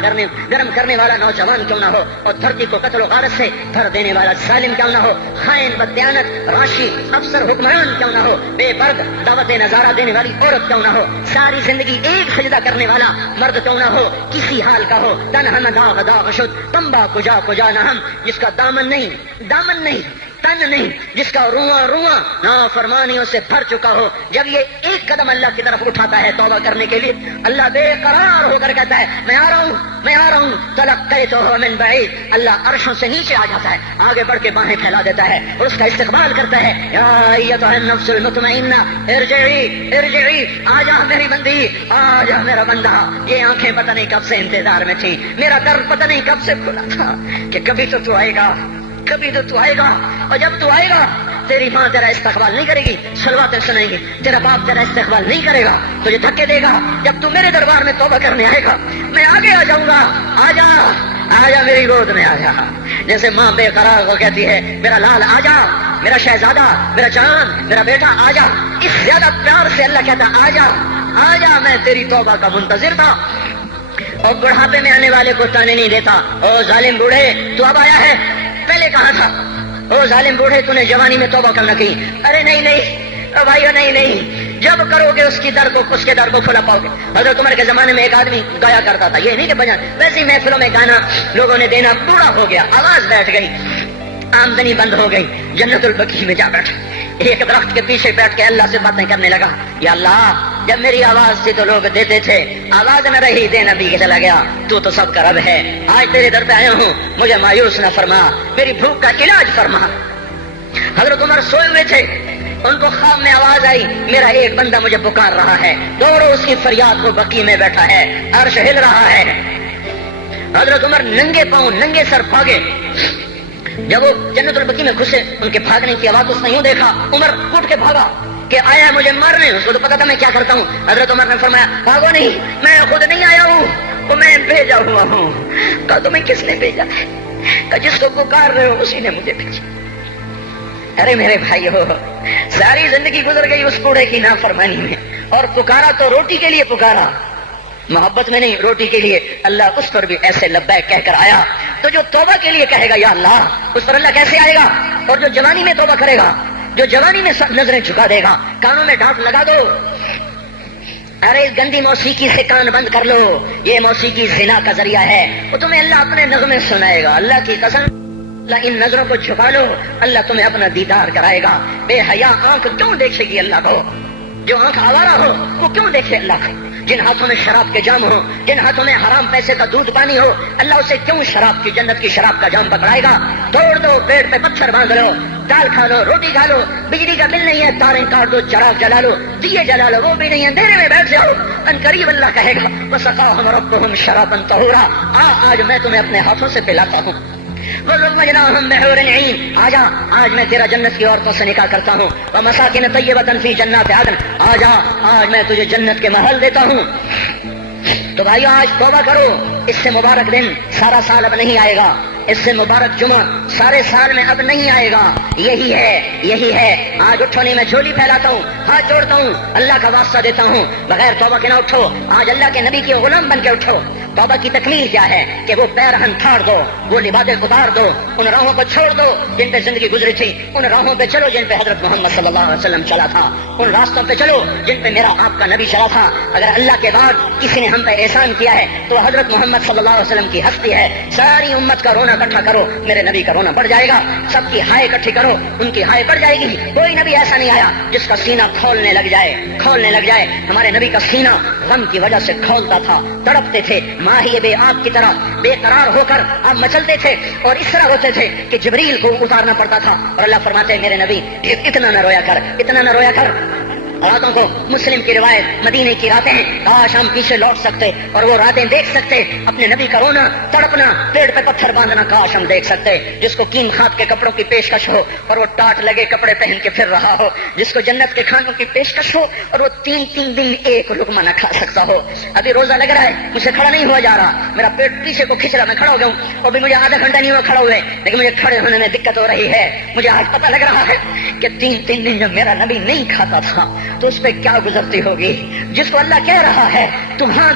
گرم کرنے والا نوجوان کیوں نہ ہو اور دھرتی کو قتل و غارت سے بھر دینے والا ظالم کیوں نہ ہو، خائن، بددیانت، راشی، افسر، حکمران کیوں نہ ہو، بے پرد دعوت نظارہ دینے والی عورت کیوں نہ ہو، ساری زندگی ایک سجدہ کرنے والا مرد کیوں نہ ہو، کسی حال کا ہو، تنہا داغ داغ شد تمبا کجا نہ ہم، جس کا دامن نہیں تن نہیں، جس کا رواں نافرمانیوں سے بھر چکا ہو، جب یہ ایک قدم اللہ کی طرف اٹھاتا ہے توبہ کرنے کے لیے، اللہ بے قرار ہو کر کہتا ہے میں آ رہا ہوں تلقیتہ من بعید، اللہ عرشوں سے نیچے آ جاتا ہے، آگے بڑھ کے باہیں پھیلا دیتا ہے اور اس کا استقبال کرتا ہے، یا ایتھا النفس المطمئنہ ارجعی، آ جا میری بندی، آ جا میرا بندہ۔ یہ آنکھیں پتہ نہیں کب سے انتظار میں تھی، میرا در پتہ نہیں کب سے کھلا تھا کہ کبھی تو آئے گا، کبھی تو آئے گا، اور جب تو آئے گا تیری ماں تیرا استقبال نہیں کرے گی، صلواتیں سنائیں گی، تیرا باپ تیرا استقبال نہیں کرے گا، تجھے دھکے دے گا۔ جب تو میرے دربار میں توبہ کرنے آئے گا میں آگے آ جاؤں گا، آ جا میری گود میں آ جا۔ جیسے ماں بے قرار کو کہتی ہے میرا لال آ جا، میرا شہزادہ، میرا جان، میرا بیٹا آ جا، اس زیادہ پیار سے اللہ کہتا آ جا، میں تیری توبہ کا منتظر تھا۔ اور بڑھاپے میں آنے والے کو تانے نہیں دیتا، او ظالم بوڑھے تو اب آیا ہے، پہلے کہا تھا او ظالم بوڑھے تو نے جوانی میں توبہ کرنا کی، ارے نہیں بھائیو، نہیں، جب کرو گے اس کے در کو کھلا پاؤ گے۔ حضرت عمر کے زمانے میں ایک آدمی گایا کرتا تھا، یہ نہیں کہ بجان، ویسے ہی محفلوں میں گانا لوگوں نے دینا، بوڑھا ہو گیا، آواز بیٹھ گئی، آمدنی بند ہو گئی، جنت البقیع میں جا بیٹھا، ایک درخت کے پیچھے بیٹھ کے اللہ سے باتیں کرنے لگا، یا اللہ جب میری آواز تھی تو لوگ دیتے تھے، آواز نہ رہی دینا بھی چلا گیا، تو سب کا رب ہے، آج تیرے در پہ آیا ہوں، مجھے مایوس نہ فرما، میری بھوک کا علاج فرما۔ حضرت عمر سوئے ہوئے تھے، ان کو خواب میں آواز آئی میرا ایک بندہ مجھے پکار رہا ہے، دوڑو اس کی فریاد کو، بقیع میں بیٹھا ہے، عرش ہل رہا ہے۔ حضرت عمر ننگے پاؤں ننگے سر بھاگے، جب وہ جنت البقیع میں گھسے ان کے بھاگنے کی آواز اس نے یوں دیکھا، عمر اٹھ کے بھاگا کہ آیا ہے مجھے مارنے، اس کو تو پتا تھا میں کیا کرتا ہوں۔ حضرت عمر نے فرمایا بھاگو نہیں، میں خود نہیں آیا ہوں، وہ میں بھیجا ہوا ہوں۔ کہا تمہیں کس نے بھیجا ہے؟ کہ جس کو پکار رہے ہو اسی نے مجھے بھیجا۔ ارے میرے بھائی ہو، ساری زندگی گزر گئی اس بوڑھے کی نافرمانی میں، اور پکارا تو روٹی کے لیے پکارا، محبت میں نہیں، روٹی کے لیے۔ اللہ اس پر بھی ایسے لبیک کہہ کر آیا، تو جو توبہ کے لیے کہے گا یا اللہ، اس پر اللہ کیسے آئے گا؟ اور جو جوانی میں توبہ کرے گا، جو جوانی میں سب نظریں جھکا دے گا، کانوں میں ڈانٹ لگا دو، ارے اس گندی موسیقی سے کان بند کر لو، یہ موسیقی زنا کا ذریعہ ہے، وہ تمہیں اللہ اپنے نغمے سنائے گا، اللہ کی قسم، اللہ ان نظروں کو جھکا لو، اللہ تمہیں اپنا دیدار کرائے گا۔ بے حیا آنکھ کیوں دیکھے گی اللہ کو؟ جو آنکھ آوارہ ہو وہ کیوں دیکھے اللہ کو؟ جن ہاتھوں میں شراب کے جام ہو، جن ہاتھوں میں حرام پیسے کا دودھ پانی ہو، اللہ اسے کیوں شراب کی، جنت کی شراب کا جام پکڑائے گا؟ توڑ دو، پیڑ پہ پتھر باندھ لو، دال کھا لو، روٹی کھا لو، بجلی کا بل نہیں ہے تاریں کاٹ دو، چراغ جلا لو، دیے جلا لو، وہ بھی نہیں ہے، اندھیرے میں بیٹھ جاؤ، ان قریب اللہ کہے گا وَسَقَاهُمْ رَبُّهُمْ شَرَابًا طَهُورًا، آج میں تمہیں اپنے ہاتھوں سے پلاتا ہوں۔ وَزَوَّجْنَاهُمْ بِحُورٍ عِينٍ، آج میں تیرا جنت کی عورتوں سے نکاح کرتا ہوں۔ وَمَسَاكِنَ طَيِّبَةً فِي جَنَّاتِ عَدْنٍ، آج میں تجھے جنت کے محل دیتا ہوں۔ تو بھائیو آج توبہ کرو، اس سے مبارک دن سارا سال اب نہیں آئے گا، اس سے مبارک جمعہ سارے سال میں اب نہیں آئے گا، یہی ہے۔ آج اٹھو نہیں، میں جھولی پھیلاتا ہوں، ہاتھ جوڑتا ہوں، اللہ کا واسطہ دیتا ہوں، بغیر توبہ کے نہ اٹھو، آج اللہ کے نبی کے غلام بن کے اٹھو۔ توبہ کی تکمیل کیا ہے کہ وہ پیرہن پھاڑ دو، وہ لبادیں اتار دو، ان راہوں کو چھوڑ دو جن پہ زندگی گزری تھی، ان راہوں پہ چلو جن پہ حضرت محمد صلی اللہ علیہ وسلم چلا تھا، ان راستوں پہ چلو جن پہ میرا آپ کا نبی چلا تھا۔ اگر اللہ کے بعد کسی نے ہم پہ احسان کیا ہے تو حضرت محمد صلی اللہ علیہ وسلم کی ہستی ہے، ساری امت کا رونا رونا اکٹھا کرو، میرے نبی کا رونا بڑھ جائے گا. سب کی ہائے اکٹھی کرو، ان کی ہائے بڑھ جائے گی. کوئی نبی ایسا نہیں آیا جس کا سینہ کھولنے لگ جائے. ہمارے نبی کا سینہ غم کی وجہ سے کھولتا تھا. تڑپتے تھے ماہی بے آگ کی طرح، بے قرار ہو کر آپ مچلتے تھے اور اس طرح ہوتے تھے کہ جبریل کو اتارنا پڑتا تھا. اور اللہ فرماتے ہیں میرے نبی اتنا نہ رویا کر. راتوں کو مسلم کی روایت مدینے کی راتیں ہیں، کاش ہم پیچھے لوٹ سکتے اور وہ راتیں دیکھ سکتے. اپنے نبی کا رونا، تڑپنا، پیڑ پہ پتھر باندھنا کاش ہم دیکھ سکتے. جس کو قیم خات کے کپڑوں کی پیشکش ہو اور وہ ٹاٹ لگے کپڑے پہن کے پھر رہا ہو. جس کو جنت کے کھانوں کی پیشکش ہو اور وہ 3 دن ایک لقمہ نہ کھا سکتا ہو. ابھی روزہ لگ رہا ہے، مجھ سے کھڑا نہیں ہوا جا رہا، میرا پیٹ پیچھے کو کھچ رہا، میں کھڑا ہو گیا ہوں. اور بھی مجھے آدھا گھنٹہ نہیں ہوا کھڑا ہوئے، لیکن مجھے کھڑے ہونے میں دقت ہو رہی ہے. مجھے آج پتہ لگ رہا ہے کہ 3 دن جب میرا نبی نہیں کھاتا تھا تو اس پہ کیا گزرتی ہوگی. جس کو اللہ کہہ رہا ہے تو ہاں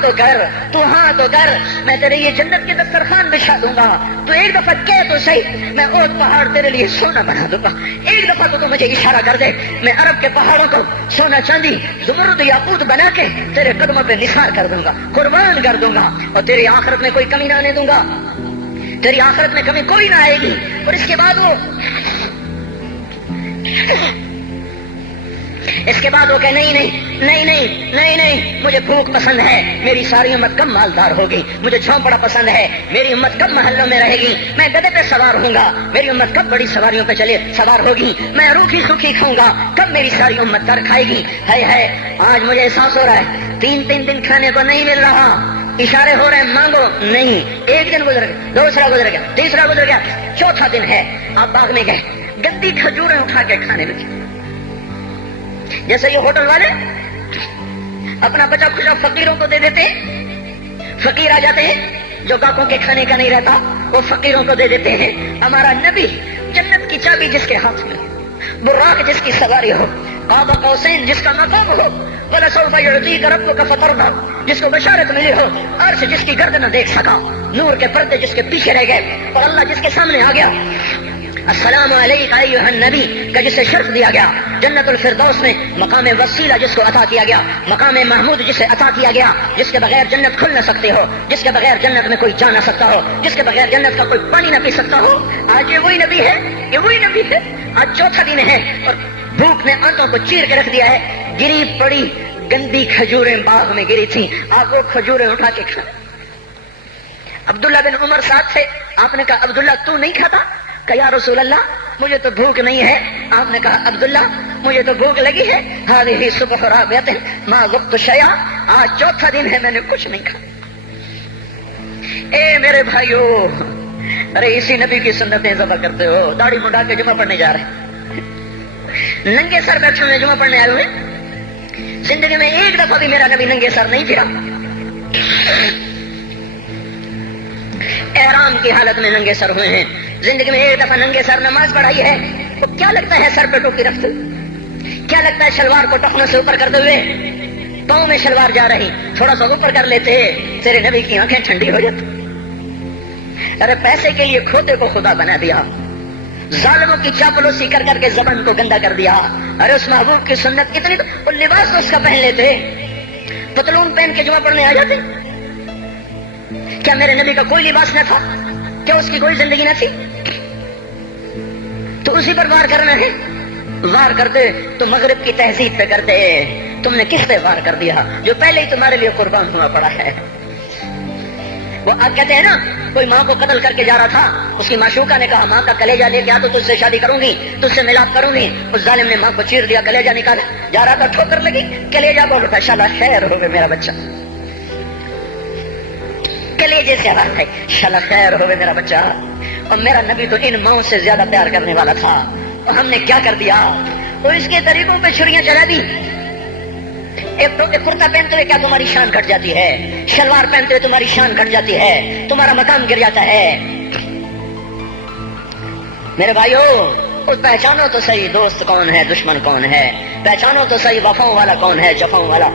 تو کر، میں تیرے یہ جنت کے دسترخوان بچھا دوں گا، تو ایک دفعہ کہہ تو صحیح، میں اوٹ پہاڑ تیرے لیے سونا بنا دوں گا. ایک دفعہ تو مجھے اشارہ کر دے، میں عرب کے پہاڑوں کو سونا چاندی زمرد یاقوت بنا کے تیرے قدموں پہ نثار کر دوں گا، قربان کر دوں گا، اور تیری آخرت میں کوئی کمی نہ آنے دوں گا. تیری آخرت میں کمی کوئی نہ آئے گی. اور اس کے بعد وہ کہ نہیں، مجھے بھوک پسند ہے، میری ساری امت کم مالدار ہوگی. مجھے جھونپڑا پسند ہے، میری امت کم محلوں میں رہے گی. میں گدھے پہ سوار ہوں گا، میری امت کب بڑی سواریوں پہ سوار ہوگی. میں روکھی سوکھی کھاؤں گا، کب میری ساری امت کر کھائے گی. ہے آج مجھے احساس ہو رہا ہے 3 دن کھانے کو نہیں مل رہا. اشارے ہو رہے ہیں مانگو نہیں. ایک دن گزر گیا، دوسرا گزر گیا، تیسرا گزر گیا، چوتھا دن ہے. آپ باغ میں گئے، گندی کھجوریں اٹھا کے کھانے لگے. جیسے یہ ہوٹل والے اپنا بچا کھچا فقیروں کو دے دیتے ہیں. فقیر آ جاتے ہیں جو گاہکوں کے کھانے کا نہیں رہتا، وہ فقیروں کو دے دیتے ہیں. ہمارا نبی جنت کی چابی جس کے ہاتھ میں، براق جس کی سواری ہو، قاب قوسین جس کا مقام ہو، وَلَسَوْفَ يُعْطِيكَ رَبُّكَ فَتَرْضَىٰ جس کو بشارت ملی ہو، عرش جس کی گرد نہ دیکھ سکا، نور کے پردے جس کے پیچھے رہ گئے، اور اللہ جس کے سامنے آ گیا. السلام علیکہ ایھا النبی کا جسے شرف دیا گیا. جنت الفردوس میں مقام وسیلہ جس کو عطا کیا گیا، مقام محمود جسے عطا کیا گیا، جس کے بغیر جنت کھل نہ سکتے ہو، جس کے بغیر جنت میں کوئی جا نہ سکتا ہو، جس کے بغیر جنت کا کوئی پانی نہ پی سکتا ہو. آج یہ وہی نبی ہے. آج چوتھا دن ہے اور بھوک نے آنتوں کو چیر کے رکھ دیا ہے. گری پڑی گندی کھجوریں باغ میں گری تھی، آپ وہ کھجوریں اٹھا کے کھا. عبداللہ بن عمر ساتھ تھے. آپ نے کہا عبداللہ تو نہیں کھاتا؟ کہ یا رسول اللہ مجھے تو بھوک نہیں ہے. آپ نے کہا عبداللہ مجھے تو بھوک لگی ہے. ہذہ صبح رابعۃ ما ذقت شیئا، آج چوتھا دن ہے میں نے کچھ نہیں کھایا. اے میرے بھائیو، ارے اسی نبی کی سنتیں ذبح کرتے ہو. داڑھی منڈا کے جمعہ پڑھنے جا رہے، ننگے سر بیٹھے ہوئے جمعہ پڑھنے آئے ہوئے. زندگی میں ایک دفعہ بھی میرا نبی ننگے سر نہیں پھرا. احرام کی حالت میں ننگے سر ہوئے ہیں. زندگی میں ایک دفعہ ننگے سر نماز پڑھائی ہے. تو کیا لگتا ہے سر پہ ٹوپی رکھتے، کیا لگتا ہے شلوار کو ٹخنوں سے اوپر کرتے ہوئے پاؤں میں شلوار جا رہی، تھوڑا سا اوپر کر لیتے تیرے نبی کی آنکھیں ٹھنڈی ہو جاتی. ارے پیسے کے لیے کھوتے کو خدا بنا دیا، ظالموں کی چاپلوسی کر کر کے زبان کو گندا کر دیا. ارے اس محبوب کی سنت کتنی، وہ لباس تو اس کا پہن لیتے، پتلون پہن کے جمعہ پڑھنے آ جاتے. کیا میرے نبی کا کوئی لباس نہ تھا؟ کیا اس کی کوئی زندگی نہ تھی؟ تو اسی پر وار کرنا ہے. وار کرتے تو مغرب کی تہذیب پہ کرتے. تم نے کس پہ وار کر دیا جو پہلے ہی تمہارے لیے قربان ہونا پڑا ہے؟ وہ آپ کہتے ہیں نا، کوئی ماں کو قتل کر کے جا رہا تھا، اس کی معشوقہ نے کہا ماں کا کلیجہ لے کے آ تو تجھ سے شادی کروں گی، تجھ سے ملاپ کروں گی. اس ظالم نے ماں کو چیر دیا، کلیجہ نکالا، جا رہا تھا ٹھوکر لگی، کلیجہ بول اٹھا، شالا خیر ہو گئے میرا بچہ. کلیجے سے بات ہے، شالا خیر ہو گئے میرا بچہ. اور میرا نبی تو ان ماؤں سے زیادہ پیار کرنے والا تھا، اور ہم نے کیا کر دیا؟ تو اس کے طریقوں پہ چھریاں چلا دی. ایک کرتا پہنتے ہوئے کیا تمہاری شان گھٹ جاتی ہے؟ شلوار پہنتے ہوئے تمہاری شان گھٹ جاتی ہے، تمہارا مقام گر جاتا ہے. میرے بھائیو، پہچانو تو صحیح دوست کون ہے، دشمن کون ہے. پہچانو تو صحیح وفاؤں والا کون ہے، جفاؤں والا.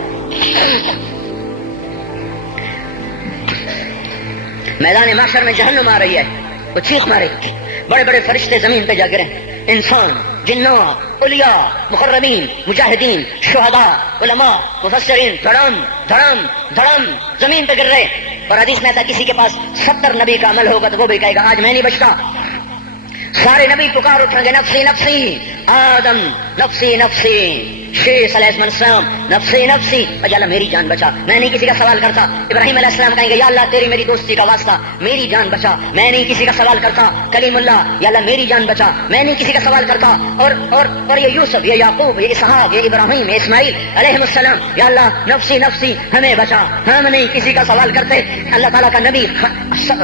میدان محشر میں جہنم آ رہی ہے، وہ چیخ مارے، بڑے بڑے فرشتے زمین پہ جا گرے، انسان جنوں، اولیاء، مقربین، مجاہدین، شہداء، علماء، مفسرین دھڑم دھڑم دھڑم زمین پہ گر رہے. اور حدیث میں آتا کسی کے پاس 70 نبی کا عمل ہوگا تو وہ بھی کہے گا آج میں نہیں بچتا. سارے نبی پکار اٹھیں گے نفسی نفسی. آدم نفسی نفسی، شیخ علیہ السلام نفسی نفسی. یا اللہ میری جان بچا، میں نہیں کسی کا سوال کرتا. ابراہیم علیہ السلام کہیں گے یا اللہ تیری میری دوستی کا واسطہ میری جان بچا، میں نہیں کسی کا سوال کرتا. کلیم اللہ یا اللہ میری جان بچا، میں نہیں کسی کا سوال کرتا. اور یہ یوسف، یہ یعقوب، یہ اسحاق، یہ ابراہیم، یہ اسماعیل علیہ السلام یا اللہ نفسی نفسی ہمیں بچا، ہم نہیں کسی کا سوال کرتے. اللہ تعالیٰ کا نبی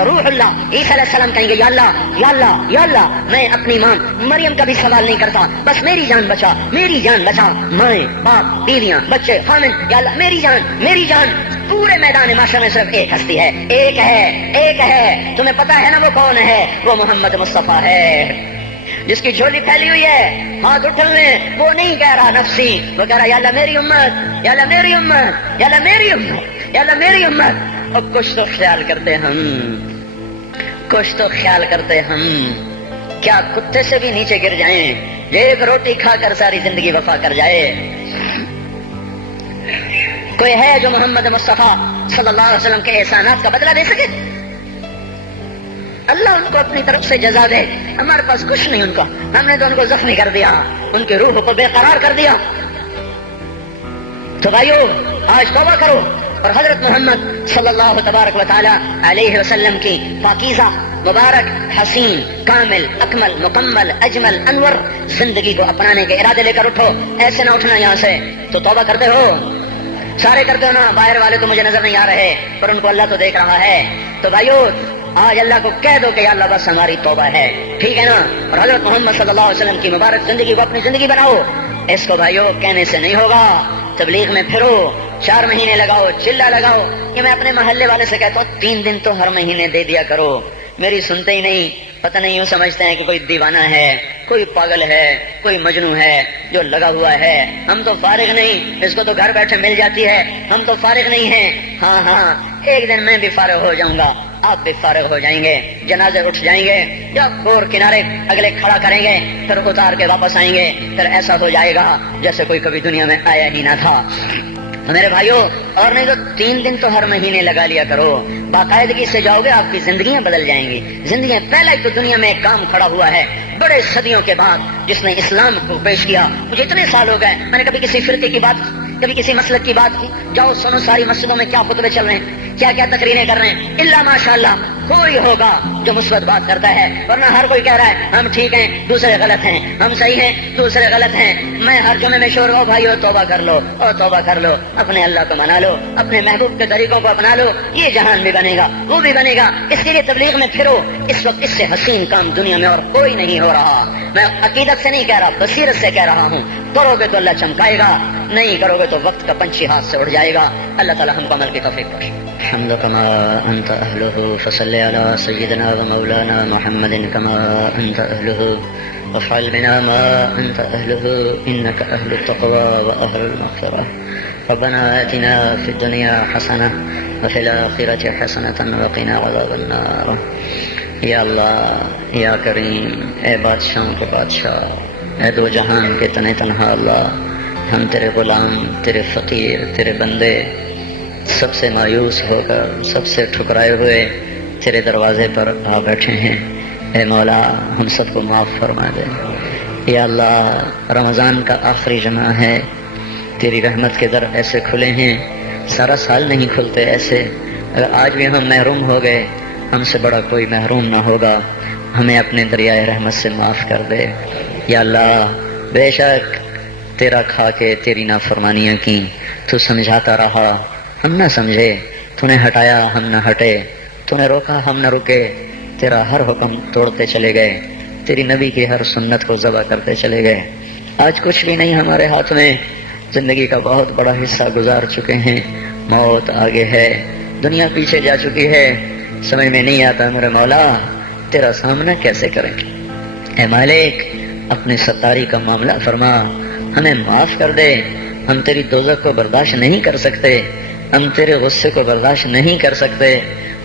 روح اللہ عیسیٰ علیہ السلام کہیں گے یا اللہ یا اللہ یا اللہ میں اپنی ماں مریم کا بھی سوال نہیں کرتا، بس میری جان بچا، میری جان بچا. مائیں، باپ، بیویاں، بچے، خامن، یا اللہ میری جان میری جان. پورے میدان معاشرے میں صرف ایک ہستی ہے، ایک ہے ایک ہے. تمہیں پتا ہے نا وہ کون ہے؟ وہ محمد مصطفیٰ ہے جس کی جھولی پھیلی ہوئی ہے، ہاتھ اٹھنے. وہ نہیں کہہ رہا نفسی، وہ کہہ رہا یا اللہ میری امت، یا اللہ میری امت، یا اللہ میری امت، یا اللہ میری امت. اور کچھ تو خیال کرتے ہم، کچھ تو خیال کرتے ہم. کیا کتے سے بھی نیچے گر جائیں، ایک روٹی کھا کر ساری زندگی وفا کر جائے. کوئی ہے جو محمد مصطفیٰ صلی اللہ علیہ وسلم کے احسانات کا بدلہ دے سکے؟ اللہ ان کو اپنی طرف سے جزا دے. ہمارے پاس کچھ نہیں ان کا، ہم نے تو ان کو زخمی کر دیا، ان کی روح کو بے قرار کر دیا. تو بھائیو آج توبہ کرو اور حضرت محمد صلی اللہ تبارک و تعالی علیہ وسلم کی پاکیزہ، مبارک، حسین، کامل، اکمل، مکمل، اجمل، انور زندگی کو اپنانے کے ارادے لے کر اٹھو. ایسے نہ اٹھنا یہاں سے. تو توبہ کرتے ہو؟ سارے کرتے ہو نا؟ باہر والے تو مجھے نظر نہیں آ رہے پر ان کو اللہ تو دیکھ رہا ہے. تو بھائیو آج اللہ کو کہہ دو کہ یا اللہ بس ہماری توبہ ہے، ٹھیک ہے نا؟ اور حضرت محمد صلی اللہ علیہ وسلم کی مبارک زندگی کو اپنی زندگی بناؤ. اس کو بھائیو کہنے سے نہیں ہوگا. تبلیغ میں پھرو، 4 مہینے لگاؤ، چلا لگاؤ. یہ میں اپنے محلے والے سے کہتا ہوں 3 دن تو ہر مہینے دے دیا کرو. میری سنتے ہی نہیں، پتہ نہیں یوں سمجھتے ہیں کہ کوئی دیوانہ ہے، کوئی پاگل ہے، کوئی مجنون ہے جو لگا ہوا ہے. ہم تو فارغ نہیں، اس کو تو گھر بیٹھے مل جاتی ہے. ہم تو فارغ نہیں ہیں. ہاں ہاں ایک دن میں بھی فارغ ہو جاؤں گا، آپ بھی فارغ ہو جائیں گے. جنازے اٹھ جائیں گے یا کور کنارے اگلے کھڑا کریں گے، پھر اتار کے واپس آئیں گے. پھر ایسا ہو جائے گا جیسے کوئی کبھی دنیا میں آیا ہی نہ تھا. میرے بھائیوں، اور نہیں تو 3 دن تو ہر مہینے لگا لیا کرو. باقاعدگی سے جاؤ گے، آپ کی زندگیاں بدل جائیں گی. زندگیاں پہلے تو دنیا میں ایک کام کھڑا ہوا ہے بڑے صدیوں کے بعد جس نے اسلام کو پیش کیا. مجھے اتنے سال ہو گئے میں نے کبھی کسی فرقے کی بات، کبھی کسی مسلک کی بات کی. جاؤ سنو ساری مسجدوں میں کیا خطبے چل رہے ہیں، کیا کیا تقریریں کر رہے ہیں. اللہ ماشاء اللہ کوئی ہوگا جو مثبت بات کرتا ہے، ورنہ ہر کوئی کہہ رہا ہے ہم ٹھیک ہیں دوسرے غلط ہیں، ہم صحیح ہیں دوسرے غلط ہیں. میں ہر جمعے میں شور گاؤں بھائیو توبہ کر لو اور توبہ کر لو، اپنے اللہ کو منا لو، اپنے محبوب کے طریقوں کو اپنا لو. یہ جہان بھی بنے گا، وہ بھی بنے گا. اس کے لیے تبلیغ میں پھرو. اس وقت اس سے حسین کام دنیا میں اور کوئی نہیں ہو رہا. میں عقیدت سے نہیں کہہ رہا، بصیرت سے کہہ رہا ہوں. کرو گے تو اللہ چمکائے گا، نہیں کرو گے تو وقت کا پنچھی ہاتھ سے اڑ جائے گا. اللہ تعالی ہم کو عمل کی توفیق بخشے. الحمد كما انت اهله فصل على سيدنا ومولانا محمد كما انت اهله وافعل بنا ما انت اهله انك اهل التقوى واهل المغفرة. ربنا آتنا في الدنيا حسنة وفي الآخرة حسنة وقنا عذاب النار. یا اللہ یا کریم، اے بادشاہوں کے بادشاہ، اے دو جہان کے تنے تنہا اللہ، ہم تیرے غلام، تیرے فقیر، تیرے بندے سب سے مایوس ہو کر، سب سے ٹھکرائے ہوئے تیرے دروازے پر آ بیٹھے ہیں. اے مولا ہم سب کو معاف فرما دے. یا اللہ رمضان کا آخری جمعہ ہے، تیری رحمت کے در ایسے کھلے ہیں، سارا سال نہیں کھلتے ایسے. اگر آج بھی ہم محروم ہو گئے، ہم سے بڑا کوئی محروم نہ ہوگا. ہمیں اپنے دریائے رحمت سے معاف کر دے. یا اللہ بے شک تیرا کھا کے تیری نافرمانیاں کی، تو سمجھاتا رہا ہم نہ سمجھے، تو نے ہٹایا ہم نہ ہٹے، تو نے روکا ہم نہ رکے. تیرا ہر حکم توڑتے چلے گئے، تیری نبی کی ہر سنت کو ذبح کرتے چلے گئے. آج کچھ بھی نہیں ہمارے ہاتھ میں، زندگی کا بہت بڑا حصہ گزار چکے ہیں. موت آگے ہے، دنیا پیچھے جا چکی ہے. سمجھ میں نہیں آتا میرے مولا تیرا سامنا کیسے کریں. اے مالک اپنے ستاری کا معاملہ فرما، ہمیں معاف کر دے. ہم تیری دوزخ کو برداشت نہیں کر سکتے، ہم تیرے غصے کو برداشت نہیں کر سکتے.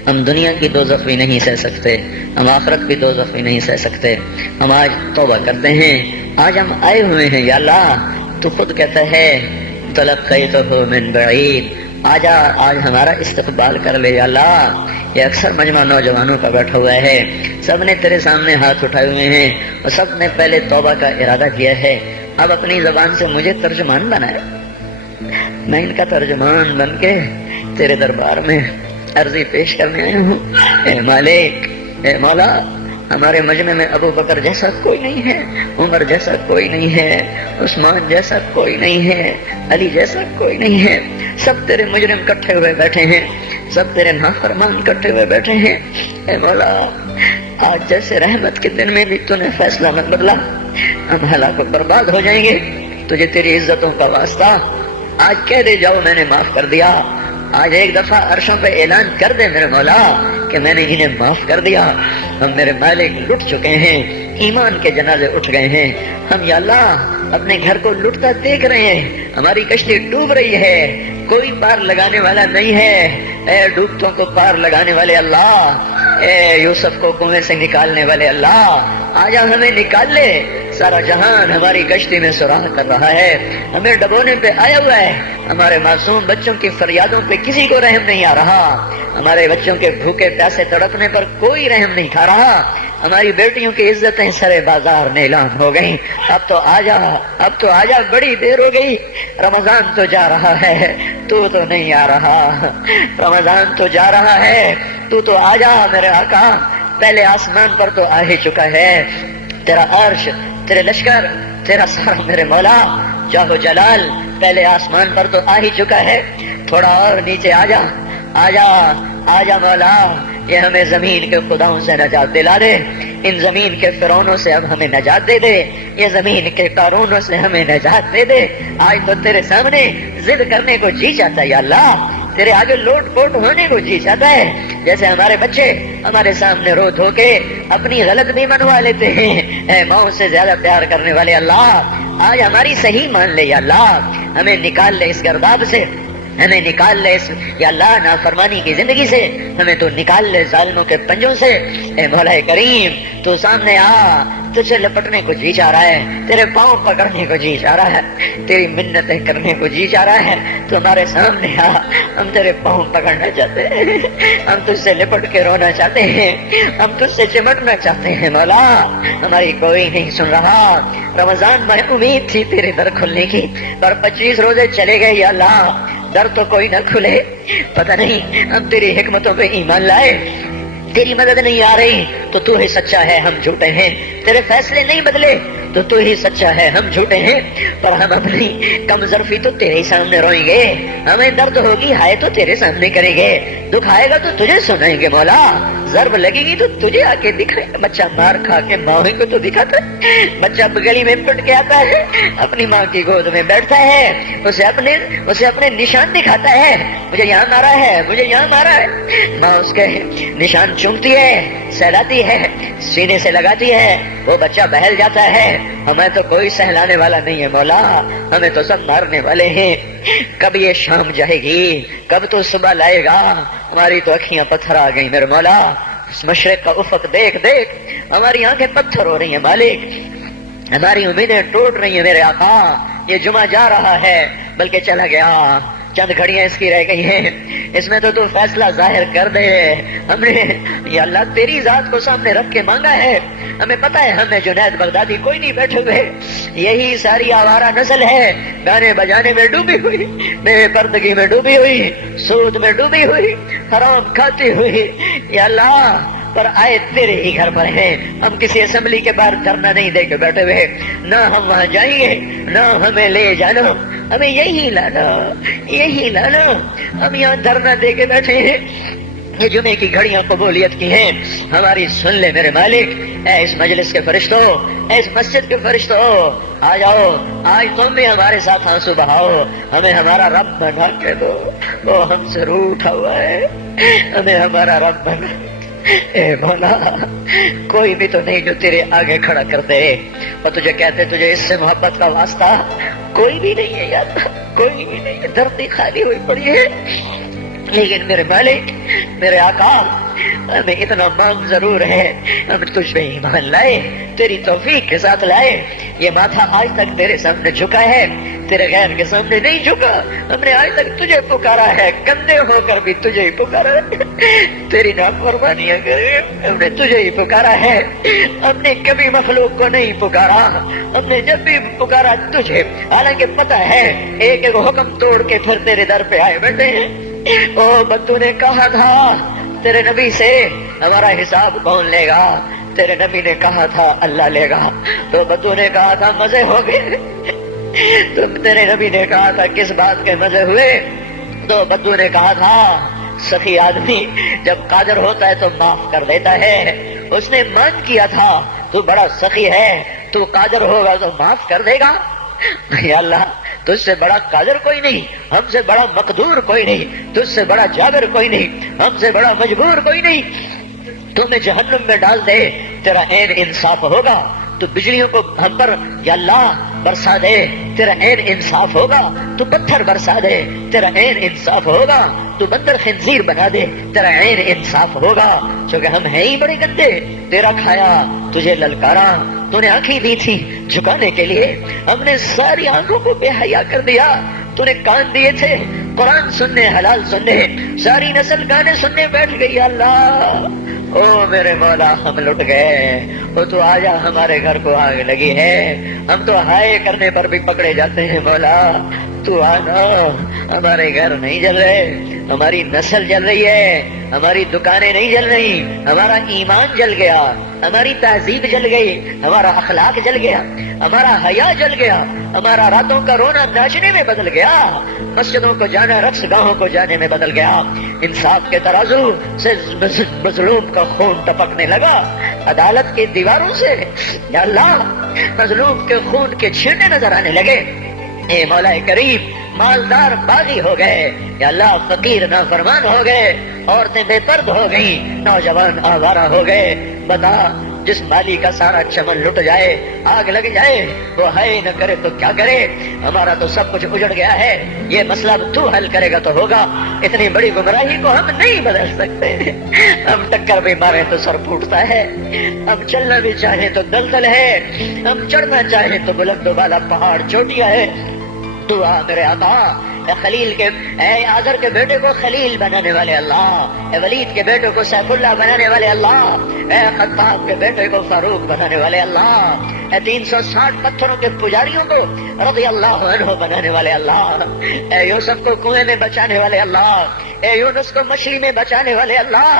ہم دنیا کی دوزخ بھی نہیں سہ سکتے، ہم آخرت کی دوزخ بھی نہیں سہ سکتے. ہم آج توبہ کرتے ہیں آج ہم آئے ہوئے ہیں یا اللہ، تو خود کہتا ہے تلقیتہ من بعید، آجا آج ہمارا استقبال کر لے یا اللہ۔ یہ اکثر مجمع نوجوانوں کا بیٹھا ہوا ہے، سب نے تیرے سامنے ہاتھ اٹھائے ہوئے ہیں اور سب نے پہلے توبہ کا ارادہ کیا ہے، اب اپنی زبان سے مجھے ترجمان بنائے، میں ان کا ترجمان بن کے تیرے دربار میں عرضی پیش کرنے آیا ہوں۔ اے مالک، اے مولا، ہمارے مجمع میں ابو بکر جیسا کوئی نہیں ہے، عمر جیسا کوئی نہیں ہے، عثمان جیسا کوئی نہیں ہے، علی جیسا کوئی نہیں ہے، سب تیرے مجرم کٹھے ہوئے بیٹھے ہیں، سب تیرے نافرمان کٹھے ہوئے بیٹھے ہیں۔ اے مولا، آج جیسے رحمت کے دن میں بھی تو نے فیصلہ مت بدلا، ہم ہلاک و برباد ہو جائیں گے، تجھے تیری عزتوں کا واسطہ آج کہہ دے جاؤ میں نے معاف کر دیا۔ آج ایک دفعہ عرشوں پہ اعلان کر دے میرے مولا کہ میں نے انہیں معاف کر دیا۔ ہم میرے مالک لٹ چکے ہیں، ایمان کے جنازے اٹھ گئے ہیں، ہم یا اللہ اپنے گھر کو لٹتا دیکھ رہے ہیں، ہماری کشتی ڈوب رہی ہے، کوئی پار لگانے والا نہیں ہے۔ اے ڈوبتوں کو پار لگانے والے اللہ، اے یوسف کو کنویں سے نکالنے والے اللہ، آجا ہمیں نکال لے۔ سارا جہان ہماری کشتی میں سراغ کر رہا ہے، ہمیں ڈبونے پہ آیا ہوا ہے، ہمارے معصوم بچوں کی فریادوں پہ کسی کو رحم نہیں آ رہا، ہمارے بچوں کے بھوکے پیاسے تڑپنے پر کوئی رحم نہیں کھا رہا، ہماری بیٹیوں کی عزتیں سرے بازار نیلام ہو گئیں۔ اب تو آجا، اب تو آجا، بڑی دیر ہو گئی، رمضان تو جا رہا ہے، تو نہیں آ رہا، رمضان تو جا رہا ہے، تو آجا میرے آقا۔ پہلے آسمان پر تو آ ہی چکا ہے، تیرا عرش، تیرے لشکر، تیرا سارا میرے مولا جاہو جلال پہلے آسمان پر تو آ ہی چکا ہے، تھوڑا اور نیچے آجا، آجا، آجا مولا، یہ ہمیں زمین کے خداؤں سے نجات دلا دے، ان زمین کے فرعونوں سے اب ہمیں نجات دے دے، یہ زمین کے قارونوں سے ہمیں نجات دے دے۔ آج تو تیرے سامنے ضد کرنے کو جی چاہتا ہے یا اللہ، تیرے آگے لوٹ پوٹ ہونے کو جی چاہتا ہے، جیسے ہمارے بچے ہمارے سامنے رو دھو کے اپنی غلط بھی منوا لیتے ہیں۔ اے ماؤں سے زیادہ پیار کرنے والے اللہ، آج ہماری صحیح مان لے یا اللہ، ہمیں نکال لے اس گرداب سے، ہمیں نکال لے اس یا اللہ نافرمانی کی زندگی سے، ہمیں تو نکال لے ظالموں کے پنجوں سے۔ اے مولا کریم، تو سامنے آ، تجھے لپٹنے کو جی چاہ رہا ہے، تیرے پاؤں پکڑنے کو جی چاہ رہا ہے، تیری منتیں کرنے کو جی چاہ رہا ہے، تو ہمارے سامنے آ، ہم تیرے پاؤں پکڑنا چاہتے ہیں، ہم تجھ سے لپٹ کے رونا چاہتے ہیں، ہم تجھ سے چمٹنا چاہتے ہیں۔ مولا ہماری کوئی نہیں سن رہا، رمضان میں امید تھی تیرے در کھلنے کی، پر 25 روزے چلے گئے یا اللہ، در تو کوئی نہ کھلے، پتہ نہیں ہم تیری حکمتوں پہ ایمان لائے، تیری مدد نہیں آ رہی تو تو ہی سچا ہے، ہم جھوٹے ہیں، تیرے فیصلے نہیں بدلے تو تو ہی سچا ہے، ہم جھوٹے ہیں، پر ہم اپنی کم ظرفی تو تیرے ہی سامنے روئیں گے، ہمیں درد ہوگی ہائے تو تیرے سامنے کریں گے، دکھ آئے گا تو تجھے سنائیں گے مولا، ضرب لگے گی تو تجھے آ کے دکھائے گا۔ بچہ مار کھا کے ماں کو تو دکھاتا ہے، بچہ گلی میں پٹ کے آتا ہے، اپنی ماں کی گود میں بیٹھتا ہے، اسے اپنے نشان دکھاتا ہے، مجھے یہاں مارا ہے، مجھے یہاں مارا ہے، ماں اس کے نشان چومتی ہے، سہلاتی ہے، سینے سے لگاتی ہے، وہ بچہ بہل جاتا ہے۔ ہمیں تو کوئی سہلانے والا نہیں ہے مولا، ہمیں تو سب مارنے والے ہیں۔ کب یہ شام جائے گی، کب تو صبح لائے گا، ہماری تو اکھیاں پتھر آ گئی میرے مولا، اس مشرق کا افق دیکھ دیکھ ہماری آنکھیں پتھر ہو رہی ہیں مالک، ہماری امیدیں ٹوٹ رہی ہیں میرے آقا۔ یہ جمعہ جا رہا ہے بلکہ چلا گیا، چند گھڑیاں اس کی رہ گئی ہیں، اس میں تو فیصلہ ظاہر کر دے۔ ہم نے یا اللہ تیری ذات کو سامنے رکھ کے مانگا ہے، ہمیں پتہ ہے ہمیں جنید بغدادی کوئی نہیں بیٹھے ہوئے، یہی ساری آوارہ نسل ہے، گانے بجانے میں ڈوبی ہوئی، بے پردگی میں ڈوبی ہوئی، سود میں ڈوبی ہوئی، حرام کھاتی ہوئی، یا اللہ پر آئے تیرے ہی گھر پر ہیں، ہم کسی اسمبلی کے باہر دھرنا نہیں دے کے بیٹھے ہوئے، نہ ہم وہاں جائیں گے، نہ ہمیں لے جانا، ہمیں یہی لانا، یہی لانا، ہم یہاں دھرنا دے کے بیٹھے ہیں۔ یہ جمعے کی گھڑیاں قبولیت کی ہیں، ہماری سن لے میرے مالک۔ اے اس مجلس کے فرشتوں، اے اس مسجد کے فرشتوں، آ جاؤ، آج تم بھی ہمارے ساتھ آنسو بہاؤ، ہمیں ہمارا رب بنا کے دو، وہ ہم سے روح اٹھا ہوا ہے، ہمیں ہمارا رب بنا۔ اے مولا، کوئی بھی تو نہیں جو تیرے آگے کھڑا کر دے، اور تجھے کہتے تجھے اس سے محبت کا واسطہ کوئی بھی نہیں ہے یار، کوئی بھی نہیں ہے، دھرتی خالی ہوئی پڑی ہے، لیکن میرے مالک، میرے آقا، ہمیں اتنا مانگ ضرور ہے، ہم تجھ پہ ایمان لائے، تیری توفیق کے ساتھ لائے. یہ ماتھا آج تک تیرے سامنے جھکا ہے، تیرے غیر کے سامنے نہیں جھکا. ہم نے آج تک تجھے پکارا ہے، گندے ہو کر بھی تجھے ہی پکارا ہے. تیری نافرمانیاں کرے ہم نے تجھے ہی پکارا ہے. ہم نے کبھی مخلوق کو نہیں پکارا، ہم نے جب بھی پکارا تجھے، حالانکہ پتہ ہے ایک ایک حکم توڑ کے پھر تیرے در پہ آئے بیٹھے ہیں. او بدو نے کہا تھا تیرے نبی سے ہمارا حساب کون لے گا؟ تیرے نبی نے کہا تھا اللہ لے گا. تو بدو نے کہا تھا مزے ہو گئے. تم تیرے نبی نے کہا تھا کس بات کے مزے ہوئے؟ تو بدو نے کہا تھا سخی آدمی جب قادر ہوتا ہے تو معاف کر دیتا ہے. اس نے مان کیا تھا تو بڑا سخی ہے، تو قادر ہوگا تو معاف کر دے گا. یا اللہ تجھ سے بڑا قادر کوئی نہیں، ہم سے بڑا مقدور کوئی نہیں، تجھ سے بڑا جابر کوئی نہیں، ہم سے بڑا مجبور کوئی نہیں. تمہیں جہنم میں ڈال دے تیرا عین انصاف ہوگا. تو بجلیوں کو ہم پر یا اللہ برسا دے تیرا عین انصاف ہوگا. تو پتھر برسا دے تیرا عین انصاف ہوگا. تو بندر خنزیر بنا دے تیرا عین انصاف ہوگا. چونکہ ہم ہیں ہی بڑے گندے. تیرا کھایا، تجھے للکارا، تو نے آنکھیں دی تھی جھکانے کے لیے، ہم نے ساری آنکھوں کو بے حیا کر دیا. تو نے کان دیے تھے قرآن سننے، حلال سننے، ساری نسل گانے سننے بیٹھ گئی. اللہ او میرے مولا ہم لٹ گئے. او تو آجا، ہمارے گھر کو آگ لگی ہے، ہم تو ہائے کرنے پر بھی پکڑے جاتے ہیں. مولا تو آنا، ہمارے گھر نہیں جل رہے، ہماری نسل جل رہی ہے، ہماری دکانیں نہیں جل رہی، ہمارا ایمان جل گیا، ہماری تہذیب جل گئی، ہمارا اخلاق جل گیا، ہمارا حیا جل گیا، ہمارا راتوں کا رونا ناچنے میں بدل گیا، مسجدوں کو جانا رقص گاہوں کو جانے میں بدل گیا. انصاف کے ترازو سے مظلوم کا خون ٹپکنے لگا، عدالت کی دیواروں سے یا اللہ مظلوم کے خون کے چھینٹے نظر آنے لگے. اے مولا کریم، مالدار باغی ہو گئے، یا اللہ فقیر نافرمان ہو گئے، عورتیں بے پرد ہو گئیں، نوجوان آوارہ ہو گئے. بتا جس مالی کا سارا چمن لٹ جائے، آگ لگ جائے، وہ ہے نہ کرے تو کیا کرے؟ ہمارا تو سب کچھ اجڑ گیا ہے، یہ مسئلہ تو حل کرے گا تو ہوگا. اتنی بڑی گمراہی کو ہم نہیں بدل سکتے. ہم ٹکر بھی مارے تو سر پھوٹتا ہے، ہم چلنا بھی چاہیں تو دلدل ہے، ہم چڑھنا چاہیں تو بلند والا پہاڑ چوٹیاں ہے. تو آ میرے آقا، اے خلیل کے، اے آذر کے بیٹے کو خلیل بنانے والے اللہ، اے ولید کے بیٹے کو سیف اللہ بنانے والے اللہ، اے خطاب کے بیٹے کو فاروق بنانے والے اللہ، اے 360 پتھروں کے پجاریوں کو رضی اللہ عنہ بنانے والے اللہ، اے یوسف کو کنویں میں بچانے والے اللہ، اے یونس کو مچھلی میں بچانے والے اللہ،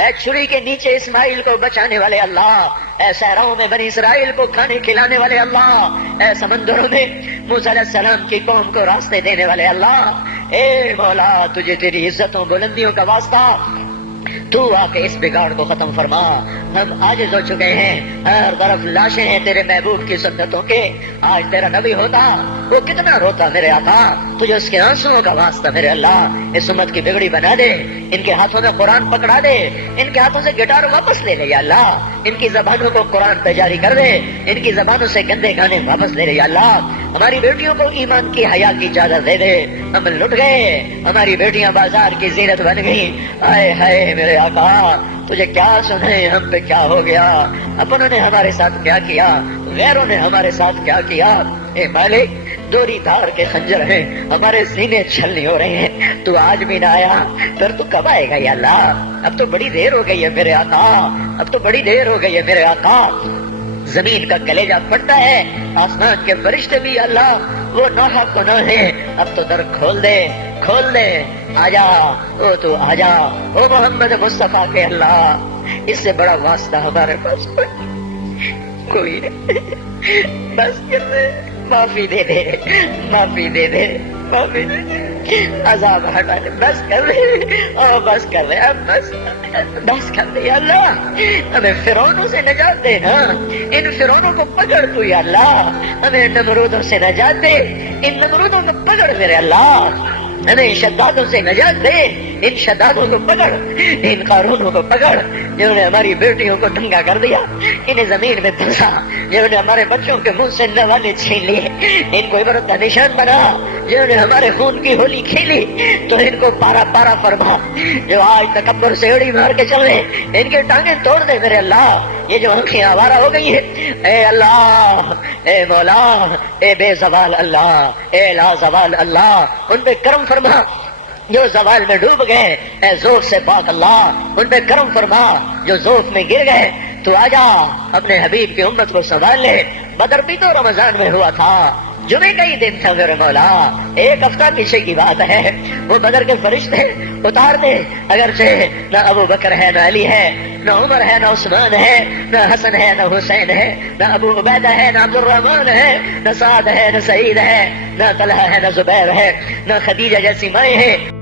اے چھری کے نیچے اسماعیل کو بچانے والے اللہ، اے صحراؤں میں بنی اسرائیل کو کھانے کھلانے والے اللہ، اے سمندروں میں موسیٰ علیہ السلام کی قوم کو راستے دینے والے اللہ. اے مولا تجھے تیری عزتوں بلندیوں کا واسطہ، تو آ کے اس بگاڑ کو ختم فرما. ہم عاجز ہو چکے ہیں، ہر طرف لاشیں ہیں تیرے محبوب کی سنتوں کے. آج تیرا نبی ہوتا وہ کتنا روتا میرے آقا، تجھے اس کے آنسوؤں کا واسطہ میرے اللہ اس امت کی بگڑی بنا دے. ان کے ہاتھوں میں قرآن پکڑا دے، ان کے ہاتھوں سے گٹار واپس لے لے یا اللہ، ان کی زبانوں کو قرآن پہ جاری کر دے، ان کی زبانوں سے گندے گانے واپس لے لے یا اللہ. ہماری بیٹیوں کو ایمان کی حیا کی اجازت دے دے. ہم لٹ گئے، ہماری بیٹیاں بازار کی زینت بن گئی. آئے ہائے میرے آقا، تجھے کیا سنے ہم پہ کیا ہو گیا، اپنوں نے ہمارے ساتھ کیا کیا، غیروں نے ہمارے ساتھ کیا کیا. اے مالک، دوری دھار کے خنجر ہیں، ہمارے سینے چھلنی ہو رہے ہیں. تو آج بھی نہ آیا، پھر تو کب آئے گا یا اللہ؟ اب تو بڑی دیر ہو گئی ہے میرے آقا، اب تو بڑی دیر ہو گئی ہے میرے آقا. زمین کا کلیجہ پھٹتا ہے، آسمان کے فرشتے بھی اللہ وہ نوحہ کو نہ ہے. اب تو در کھول دے، کھول دے، آجا، او تو آجا، او محمد مصطفیٰ کے اللہ. اس سے بڑا واسطہ ہمارے پاس کوئی نہیں. بس کر دے، معافی دے دے، معافی دے دے، معافی دے دے، عذاب ہٹا دے. بس کر دے، او بس کر دے، اب بس کر دے یا اللہ. ہمیں فرعونوں سے نجات دے نا، ان فرعونوں کو پکڑ تو یا اللہ. ہمیں نمرودوں سے نجات دے، ان نمرودوں کو پکڑ میرے اللہ. ہمیں شدادوں سے نجات دے. ان شدادوں کو پکڑ, ان قارونوں کو پکڑ جنہوں نے ہماری بیٹیوں کو ننگا کر دیا, انہیں زمین میں دھنسا, جنہوں نے ہمارے بچوں کے منہ سے نوالے چھین لیے, ان کو عبرت کا نشان بنا. جنہوں نے ہمارے خون کی ہولی کھیلی تو ان کو پارا پارا فرما. جو آج تکبر سے اڑی مار کے چل رہے, ان کے ٹانگیں توڑ دے میرے اللہ. یہ جو آنکھیں آوارہ ہو گئی ہیں, اے اللہ, اے مولا, اے بے زوال اللہ, اے لا زوال اللہ, ان پہ کرم فرما. جو زوال میں ڈوب گئے اے ذوق سے پاک اللہ, ان پہ کرم فرما. جو ذوق میں گر گئے تو آجا اپنے حبیب کی امت کو سنبھال لے. بدر بھی تو رمضان میں ہوا تھا, جمعے کا ہی دن تھا میرے مولا. ایک ہفتہ پیچھے کی بات ہے. وہ بدر کے فرشتے اتار دے, اگرچہ نہ ابو بکر ہے, نہ علی ہے, نہ عمر ہے, نہ عثمان ہے, نہ حسن ہے, نہ حسین ہے, نہ ابو عبیدہ ہے, نہ عبد الرحمان ہے, نہ سعد ہے, نہ سعید ہے, نہ طلحہ ہے, نہ زبیر ہے, نہ خدیجہ جیسی مائیں ہیں.